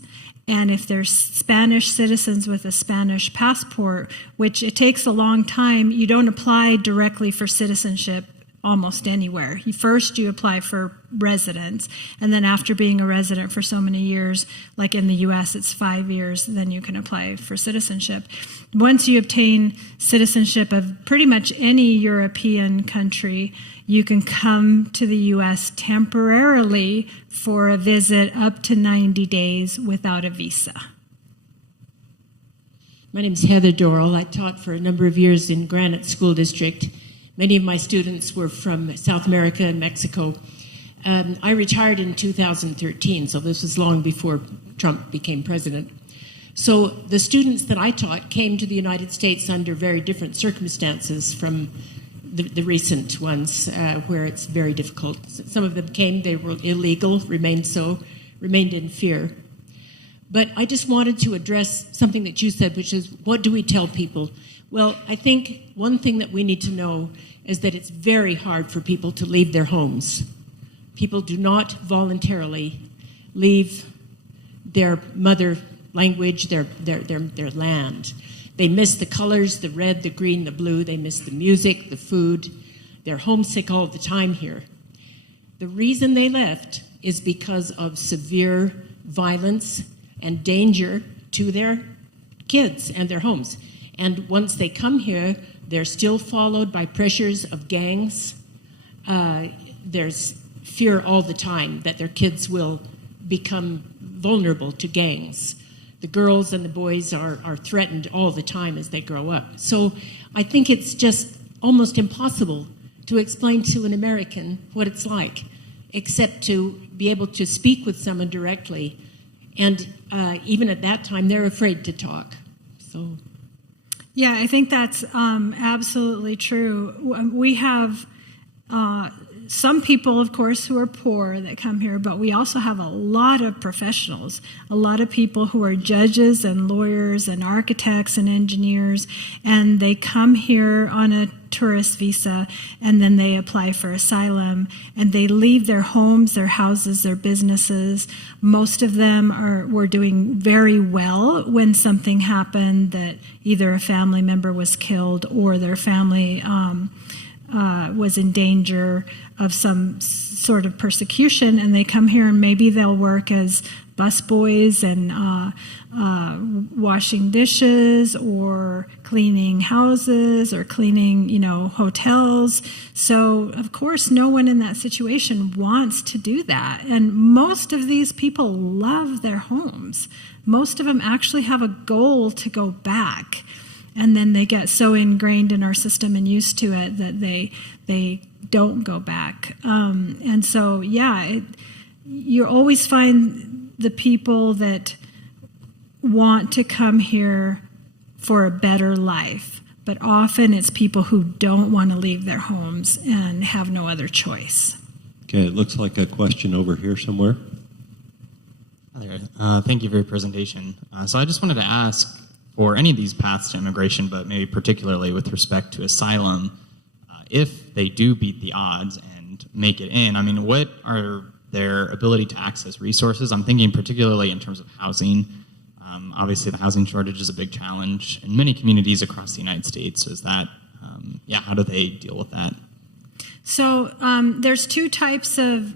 And if they're Spanish citizens with a Spanish passport, which it takes a long time, you don't apply directly for citizenship almost anywhere. First you apply for residence, and then after being a resident for so many years, like in the U.S. it's 5 years, then you can apply for citizenship. Once you obtain citizenship of pretty much any European country, you can come to the U.S. temporarily for a visit up to 90 days without a visa. My name is Heather Dorrell. I taught for a number of years in Granite School District. Many of my students were from South America and Mexico. I retired in 2013, so this was long before Trump became president. So the students that I taught came to the United States under very different circumstances from the recent ones, where it's very difficult. Some of them came, they were illegal, remained in fear. But I just wanted to address something that you said, which is, what do we tell people? Well, I think one thing that we need to know is that it's very hard for people to leave their homes. People do not voluntarily leave their mother language, their land. They miss the colors, the red, the green, the blue. They miss the music, the food. They're homesick all the time here. The reason they left is because of severe violence and danger to their kids and their homes. And once they come here, they're still followed by pressures of gangs. There's fear all the time that their kids will become vulnerable to gangs. The girls and the boys are threatened all the time as they grow up. So I think it's just almost impossible to explain to an American what it's like, except to be able to speak with someone directly. And even at that time, they're afraid to talk. So, yeah, I think that's absolutely true. We have some people, of course, who are poor that come here, but we also have a lot of professionals, a lot of people who are judges and lawyers and architects and engineers, and they come here on a tourist visa, and then they apply for asylum, and they leave their homes, their houses, their businesses. Most of them were doing very well when something happened, that either a family member was killed or their family was in danger of some sort of persecution, and they come here and maybe they'll work as busboys and washing dishes or cleaning houses or cleaning, hotels. So, of course, no one in that situation wants to do that. And most of these people love their homes. Most of them actually have a goal to go back. And then they get so ingrained in our system and used to it that they don't go back. And so, you always find the people that want to come here for a better life. But often it's people who don't want to leave their homes and have no other choice. Okay, it looks like a question over here somewhere. Hi there. Thank you for your presentation. So I just wanted to ask, for any of these paths to immigration, but maybe particularly with respect to asylum, if they do beat the odds and make it in, what are their ability to access resources? I'm thinking particularly in terms of housing. Obviously, the housing shortage is a big challenge in many communities across the United States. So is that, how do they deal with that? So there's two types of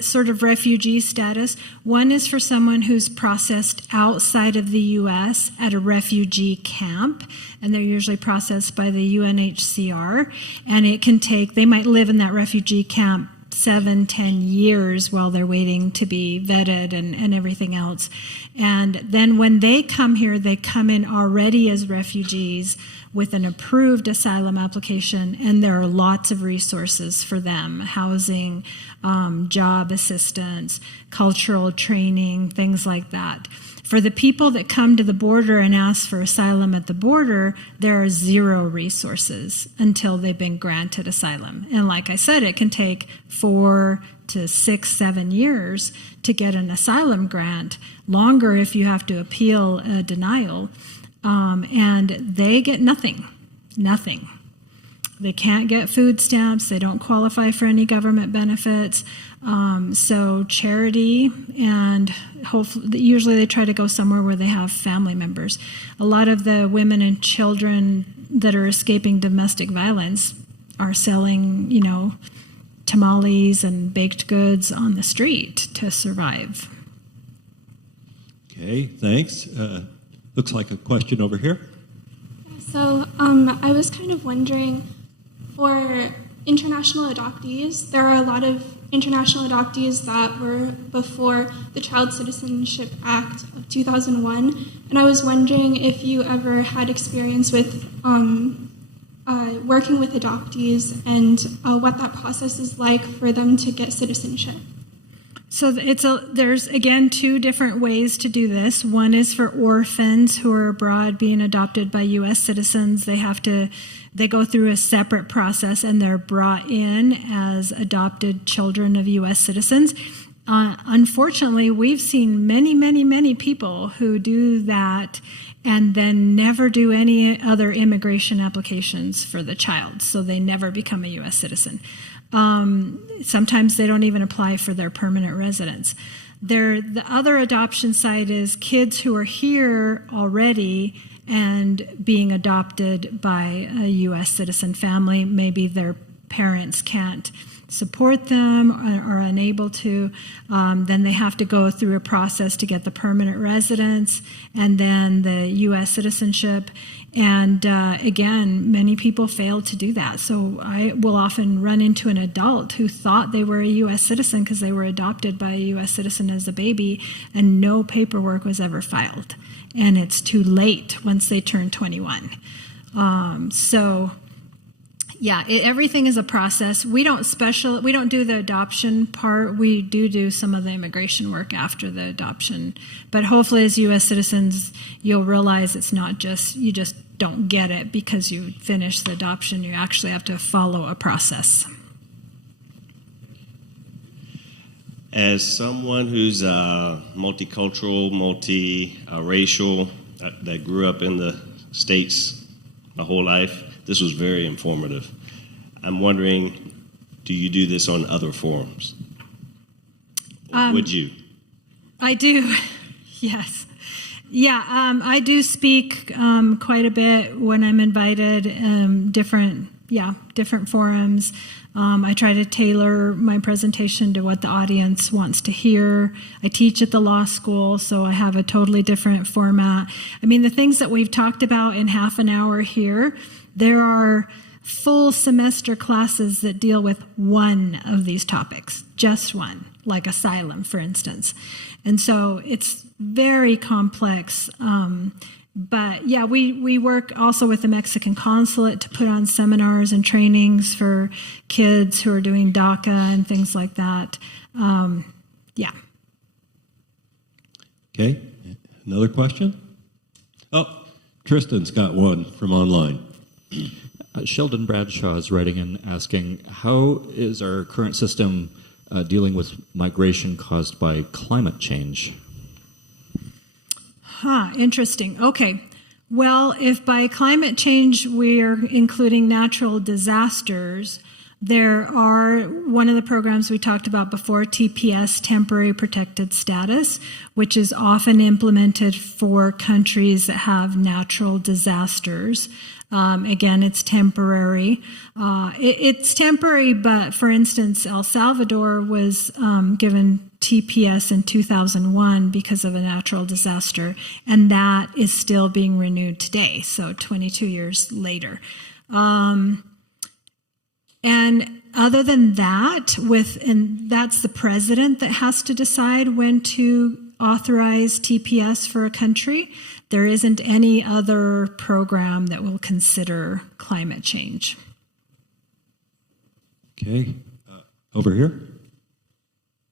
sort of refugee status. One is for someone who's processed outside of the U.S. at a refugee camp, and they're usually processed by the UNHCR. And it can take, they might live in that refugee camp 7-10 years while they're waiting to be vetted and everything else. And then when they come here, they come in already as refugees with an approved asylum application, and there are lots of resources for them: housing, job assistance, cultural training, things like that. For the people that come to the border and ask for asylum at the border, there are zero resources until they've been granted asylum. And like I said, it can take 4 to 6, 7 years to get an asylum grant, longer if you have to appeal a denial. And they get nothing. They can't get food stamps. They don't qualify for any government benefits. So charity, and hopefully, usually they try to go somewhere where they have family members. A lot of the women and children that are escaping domestic violence are selling, tamales and baked goods on the street to survive. Okay, thanks. Looks like a question over here. So I was kind of wondering, for international adoptees, there are a lot of international adoptees that were before the Child Citizenship Act of 2001, and I was wondering if you ever had experience with working with adoptees and what that process is like for them to get citizenship. So there's, again, two different ways to do this. One is for orphans who are abroad being adopted by U.S. citizens. They go through a separate process, and they're brought in as adopted children of U.S. citizens. Unfortunately, we've seen many people who do that and then never do any other immigration applications for the child, so they never become a U.S. citizen. Sometimes they don't even apply for their permanent residence. The other adoption side is kids who are here already and being adopted by a U.S. citizen family. Maybe their parents can't support them or are unable to, then they have to go through a process to get the permanent residence and then the U.S. citizenship. And again, many people fail to do that. So I will often run into an adult who thought they were a U.S. citizen because they were adopted by a U.S. citizen as a baby, and no paperwork was ever filed. And it's too late once they turn 21. Everything is a process. We don't do the adoption part. We do some of the immigration work after the adoption. But hopefully as U.S. citizens, you'll realize it's not just, you just don't get it because you finish the adoption. You actually have to follow a process. As someone who's multicultural, multiracial, that grew up in the States my whole life, this was very informative. I'm wondering, do you do this on other forums? Would you? I do, yes. Yeah, I do speak quite a bit when I'm invited, different forums. I try to tailor my presentation to what the audience wants to hear. I teach at the law school, so I have a totally different format. I mean, the things that we've talked about in half an hour here, there are full semester classes that deal with one of these topics, just one, like asylum, for instance. And so it's very complex. But yeah, we work also with the Mexican consulate to put on seminars and trainings for kids who are doing DACA and things like that. Yeah. Okay, another question? Oh, Tristan's got one from online. Sheldon Bradshaw is writing in asking, how is our current system dealing with migration caused by climate change? Interesting. Okay. Well, if by climate change we're including natural disasters, there are one of the programs we talked about before, TPS, Temporary Protected Status, which is often implemented for countries that have natural disasters. Again, it's temporary. It's temporary, but for instance, El Salvador was given TPS in 2001 because of a natural disaster, and that is still being renewed today, so 22 years later. And other than that, and that's the president that has to decide when to authorize TPS for a country. There isn't any other program that will consider climate change. Okay, over here.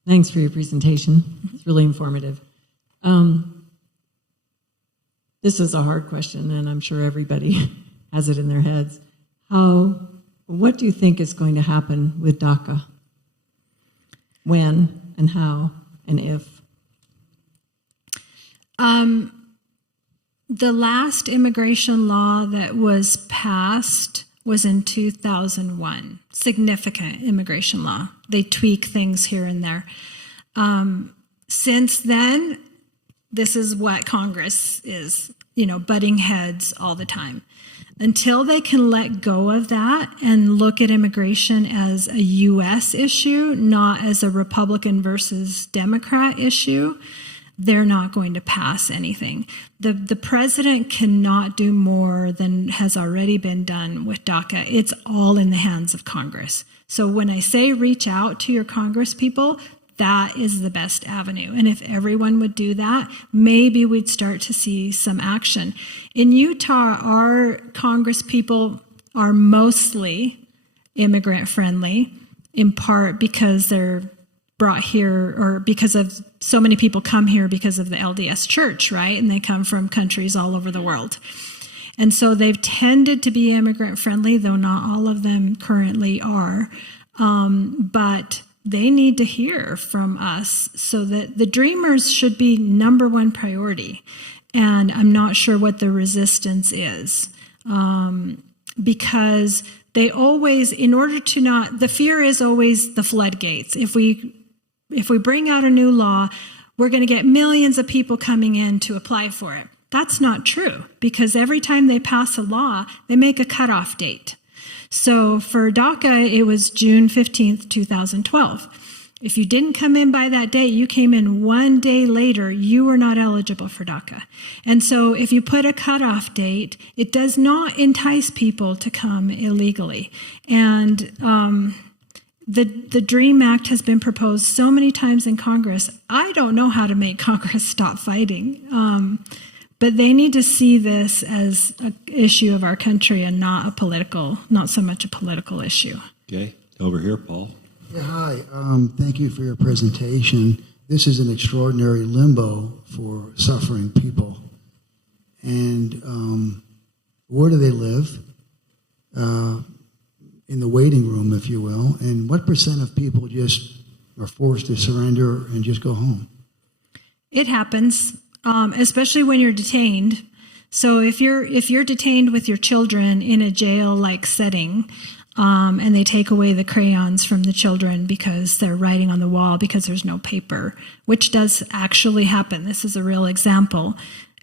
Thanks for your presentation. It's really informative. This is a hard question, and I'm sure everybody has it in their heads. What do you think is going to happen with DACA? When and how and if? The last immigration law that was passed was in 2001. Significant immigration law. They tweak things here and there. Since then, this is what Congress is, butting heads all the time. Until they can let go of that and look at immigration as a U.S. issue, not as a Republican versus Democrat issue, they're not going to pass anything. The president cannot do more than has already been done with DACA. It's all in the hands of Congress. So when I say reach out to your Congress people, that is the best avenue. And if everyone would do that, maybe we'd start to see some action. In Utah, our Congress people are mostly immigrant friendly, in part because they're brought here, or because of so many people come here because of the LDS Church, right? And they come from countries all over the world. And so they've tended to be immigrant friendly, though not all of them currently are. But they need to hear from us, so that the Dreamers should be number one priority. And I'm not sure what the resistance is, because they always, the fear is always the floodgates. If we bring out a new law, we're going to get millions of people coming in to apply for it. That's not true, because every time they pass a law, they make a cutoff date. So for DACA, it was June 15th, 2012. If you didn't come in by that date, you came in one day later, you were not eligible for DACA. And so if you put a cutoff date, it does not entice people to come illegally. And the DREAM Act has been proposed so many times in Congress. I don't know how to make Congress stop fighting. But they need to see this as an issue of our country and not so much a political issue. Okay, over here, Paul. Yeah, hi. Thank you for your presentation. This is an extraordinary limbo for suffering people. And where do they live? In the waiting room, if you will. And what percent of people just are forced to surrender and just go home? It happens, especially when you're detained. So if you're detained with your children in a jail-like setting, and they take away the crayons from the children because they're writing on the wall because there's no paper, which does actually happen. This is a real example.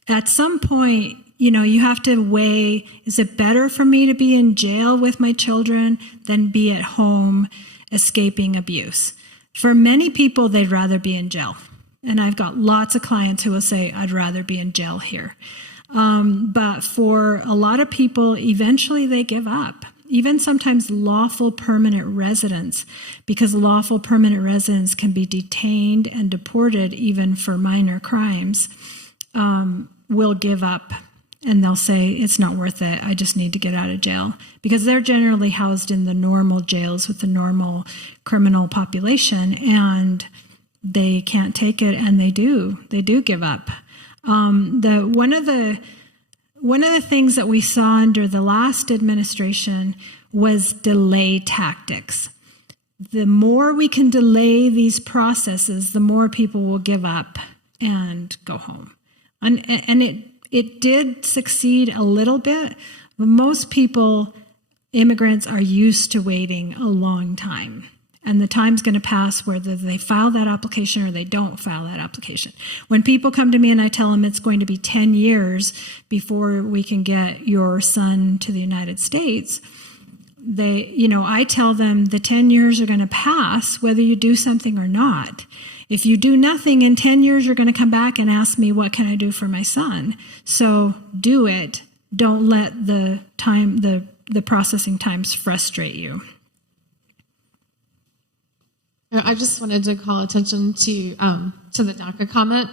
At some point, you have to weigh, is it better for me to be in jail with my children than be at home escaping abuse? For many people, they'd rather be in jail. And I've got lots of clients who will say, I'd rather be in jail here. But for a lot of people, eventually they give up. Even sometimes lawful permanent residents, because lawful permanent residents can be detained and deported even for minor crimes, will give up and they'll say, it's not worth it, I just need to get out of jail. Because they're generally housed in the normal jails with the normal criminal population, and they can't take it, and they do give up. One of the things that we saw under the last administration was delay tactics. The more we can delay these processes, the more people will give up and go home. And it did succeed a little bit, but most people, immigrants, are used to waiting a long time. And the time's going to pass whether they file that application or they don't file that application. When people come to me and I tell them it's going to be 10 years before we can get your son to the United States, I tell them the 10 years are going to pass whether you do something or not. If you do nothing, in 10 years you're going to come back and ask me, what can I do for my son? So do it. Don't let the processing times frustrate you. I just wanted to call attention to the DACA comment.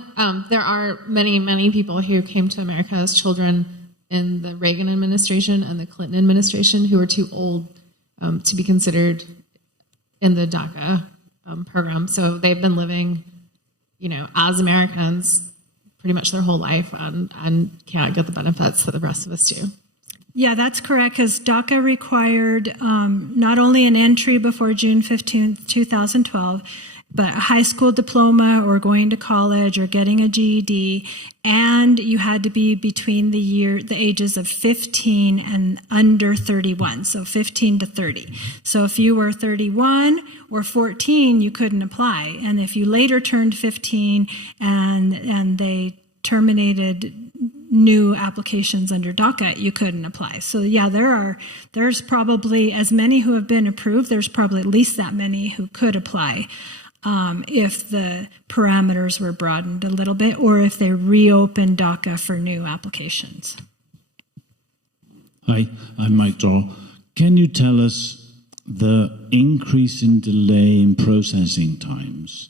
There are many, many people who came to America as children in the Reagan administration and the Clinton administration who were too old to be considered in the DACA program. So they've been living, as Americans pretty much their whole life and can't get the benefits that the rest of us do. Yeah, that's correct, because DACA required not only an entry before June 15th, 2012, but a high school diploma or going to college or getting a GED, and you had to be between the ages of 15 and under 31, so 15 to 30. So if you were 31 or 14, you couldn't apply. And if you later turned 15 and they terminated new applications under DACA, you couldn't apply. So yeah, there's probably as many who have been approved. There's probably at least that many who could apply if the parameters were broadened a little bit, or if they reopened DACA for new applications. Hi, I'm Mike Doll. Can you tell us the increase in delay in processing times,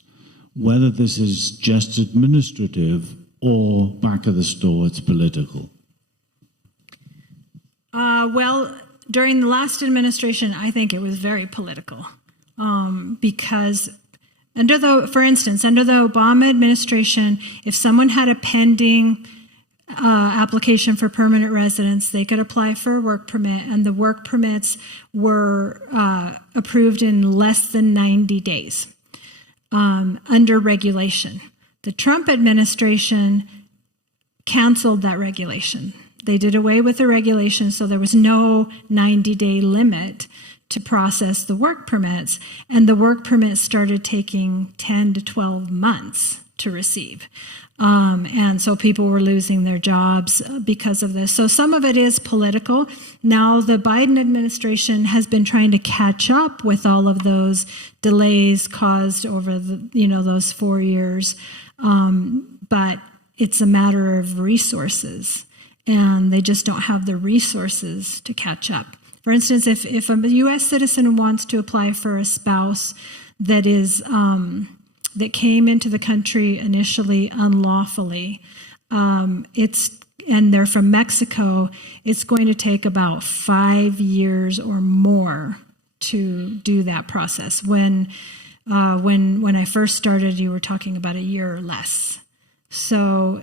whether this is just administrative or back of the store, it's political? Well, during the last administration, I think it was very political because for instance, under the Obama administration, if someone had a pending application for permanent residence, they could apply for a work permit, and the work permits were approved in less than 90 days under regulation. The Trump administration canceled that regulation. They did away with the regulation, so there was no 90-day limit to process the work permits, and the work permits started taking 10 to 12 months to receive. And so people were losing their jobs because of this. So some of it is political. Now the Biden administration has been trying to catch up with all of those delays caused over those 4 years. But it's a matter of resources, and they just don't have the resources to catch up. For instance, if a U.S. citizen wants to apply for a spouse that is that came into the country initially unlawfully, and they're from Mexico, it's going to take about 5 years or more to do that process. When I first started, you were talking about a year or less. So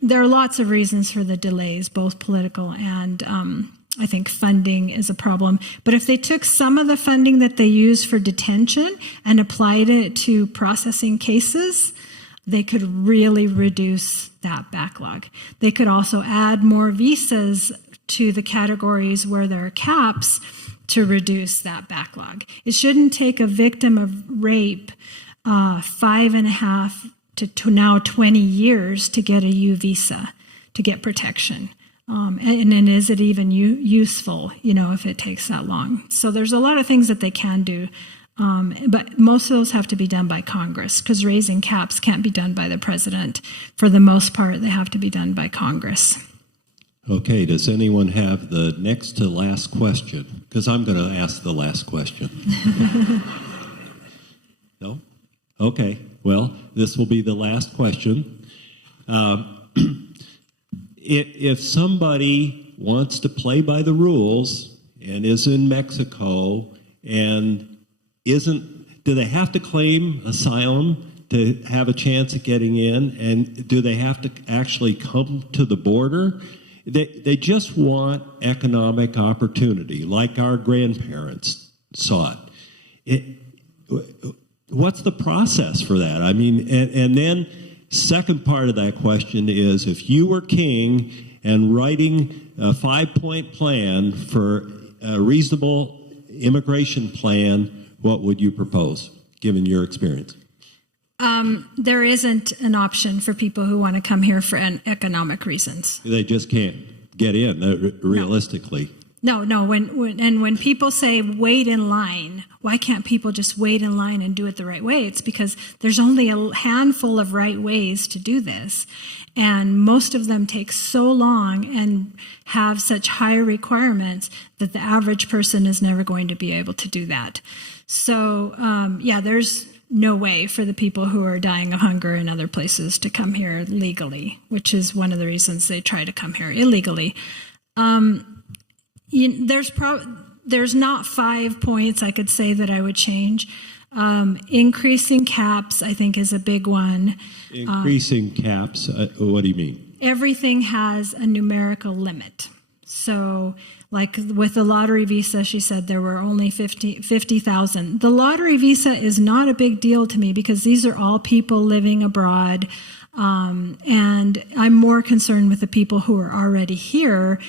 there are lots of reasons for the delays, both political and I think funding is a problem. But if they took some of the funding that they use for detention and applied it to processing cases, they could really reduce that backlog. They could also add more visas to the categories where there are caps to reduce that backlog. It shouldn't take a victim of rape 5.5 to now 20 years to get a U visa, to get protection. And is it even useful, if it takes that long? So there's a lot of things that they can do, but most of those have to be done by Congress, because raising caps can't be done by the president. For the most part, they have to be done by Congress. Okay, does anyone have the next to last question? Because I'm going to ask the last question. No? Okay, well, this will be the last question. If somebody wants to play by the rules and is in Mexico and do they have to claim asylum to have a chance of getting in? And do they have to actually come to the border? They just want economic opportunity, like our grandparents sought. What's the process for that? I mean, and then second part of that question is, if you were king and writing a 5-point plan for a reasonable immigration plan, what would you propose, given your experience? There isn't an option for people who want to come here for economic reasons. They just can't get in, realistically. No. When people say wait in line, why can't people just wait in line and do it the right way? It's because there's only a handful of right ways to do this. And most of them take so long and have such high requirements that the average person is never going to be able to do that. So, there's no way for the people who are dying of hunger in other places to come here legally, which is one of the reasons they try to come here illegally. There's not 5 points I could say that I would change. Increasing caps, I think, is a big one. Increasing caps, what do you mean? Everything has a numerical limit. So, like with the lottery visa, she said there were only 50,000. The lottery visa is not a big deal to me because these are all people living abroad. And I'm more concerned with the people who are already here,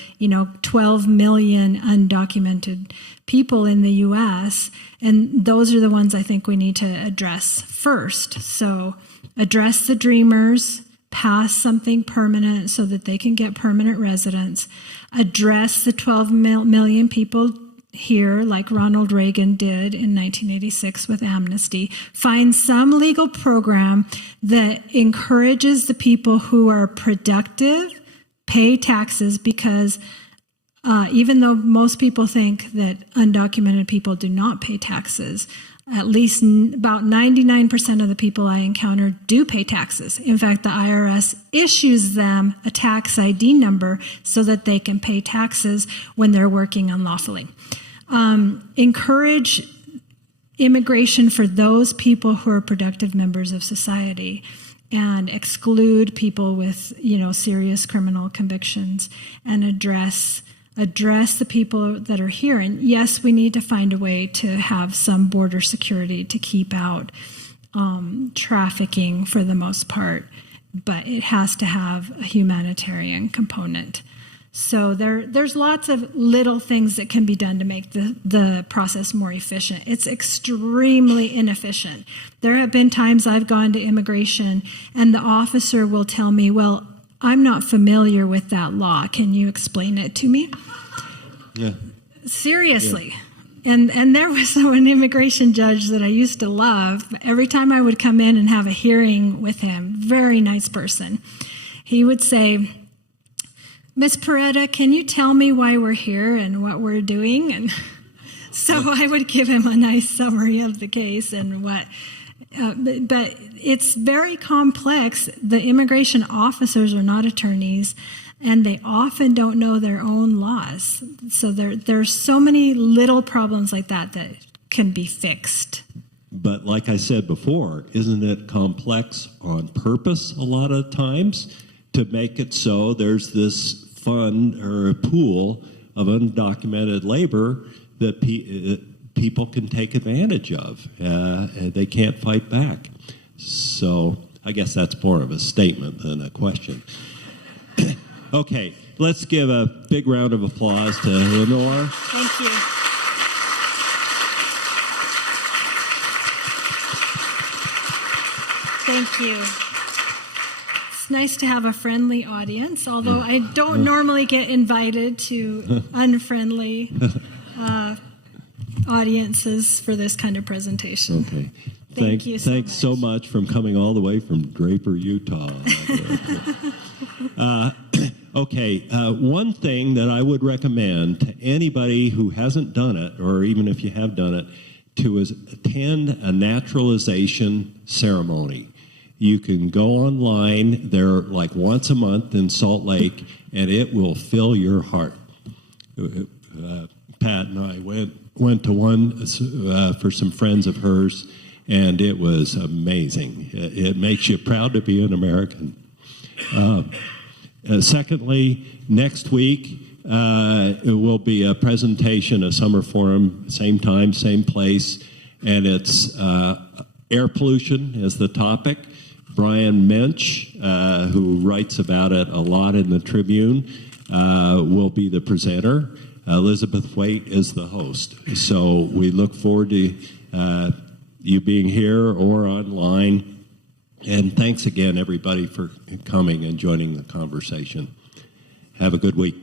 12 million undocumented people in the U.S., and those are the ones I think we need to address first. So address the dreamers, pass something permanent so that they can get permanent residence, address the 12 million people here, like Ronald Reagan did in 1986 with amnesty, find some legal program that encourages the people who are productive, pay taxes, because even though most people think that undocumented people do not pay taxes, at least about 99% of the people I encounter do pay taxes. In fact, the IRS issues them a tax ID number so that they can pay taxes when they're working unlawfully. Encourage immigration for those people who are productive members of society, and exclude people with, serious criminal convictions, and address the people that are here. And yes, we need to find a way to have some border security to keep out trafficking for the most part, but it has to have a humanitarian component. So there's lots of little things that can be done to make the process more efficient. It's extremely inefficient. There have been times I've gone to immigration and the officer will tell me, well, I'm not familiar with that law. Can you explain it to me? Yeah. Seriously. Yeah. And there was an immigration judge that I used to love. Every time I would come in and have a hearing with him, very nice person, he would say, Miss Perretta, can you tell me why we're here and what we're doing? And so I would give him a nice summary of the case and what. But it's very complex. The immigration officers are not attorneys, and they often don't know their own laws. So there's so many little problems like that that can be fixed. But like I said before, isn't it complex on purpose a lot of times to make it so there's this fund or a pool of undocumented labor that people can take advantage of. They can't fight back. So I guess that's more of a statement than a question. Okay, let's give a big round of applause to Leonor. Thank you. Thank you. It's nice to have a friendly audience, although I don't normally get invited to unfriendly audiences for this kind of presentation. Okay. Thank you so Thanks much. so much for coming all the way from Draper, Utah. Okay, one thing that I would recommend to anybody who hasn't done it, or even if you have done it, is attend a naturalization ceremony. You can go online. They're like once a month in Salt Lake, and it will fill your heart. Pat and I went to one for some friends of hers, and it was amazing. It makes you proud to be an American. Secondly, next week it will be a presentation, a summer forum, same time, same place, and it's air pollution is the topic. Brian Mensch, who writes about it a lot in the Tribune, will be the presenter. Elizabeth Waite is the host. So we look forward to you being here or online. And thanks again, everybody, for coming and joining the conversation. Have a good week.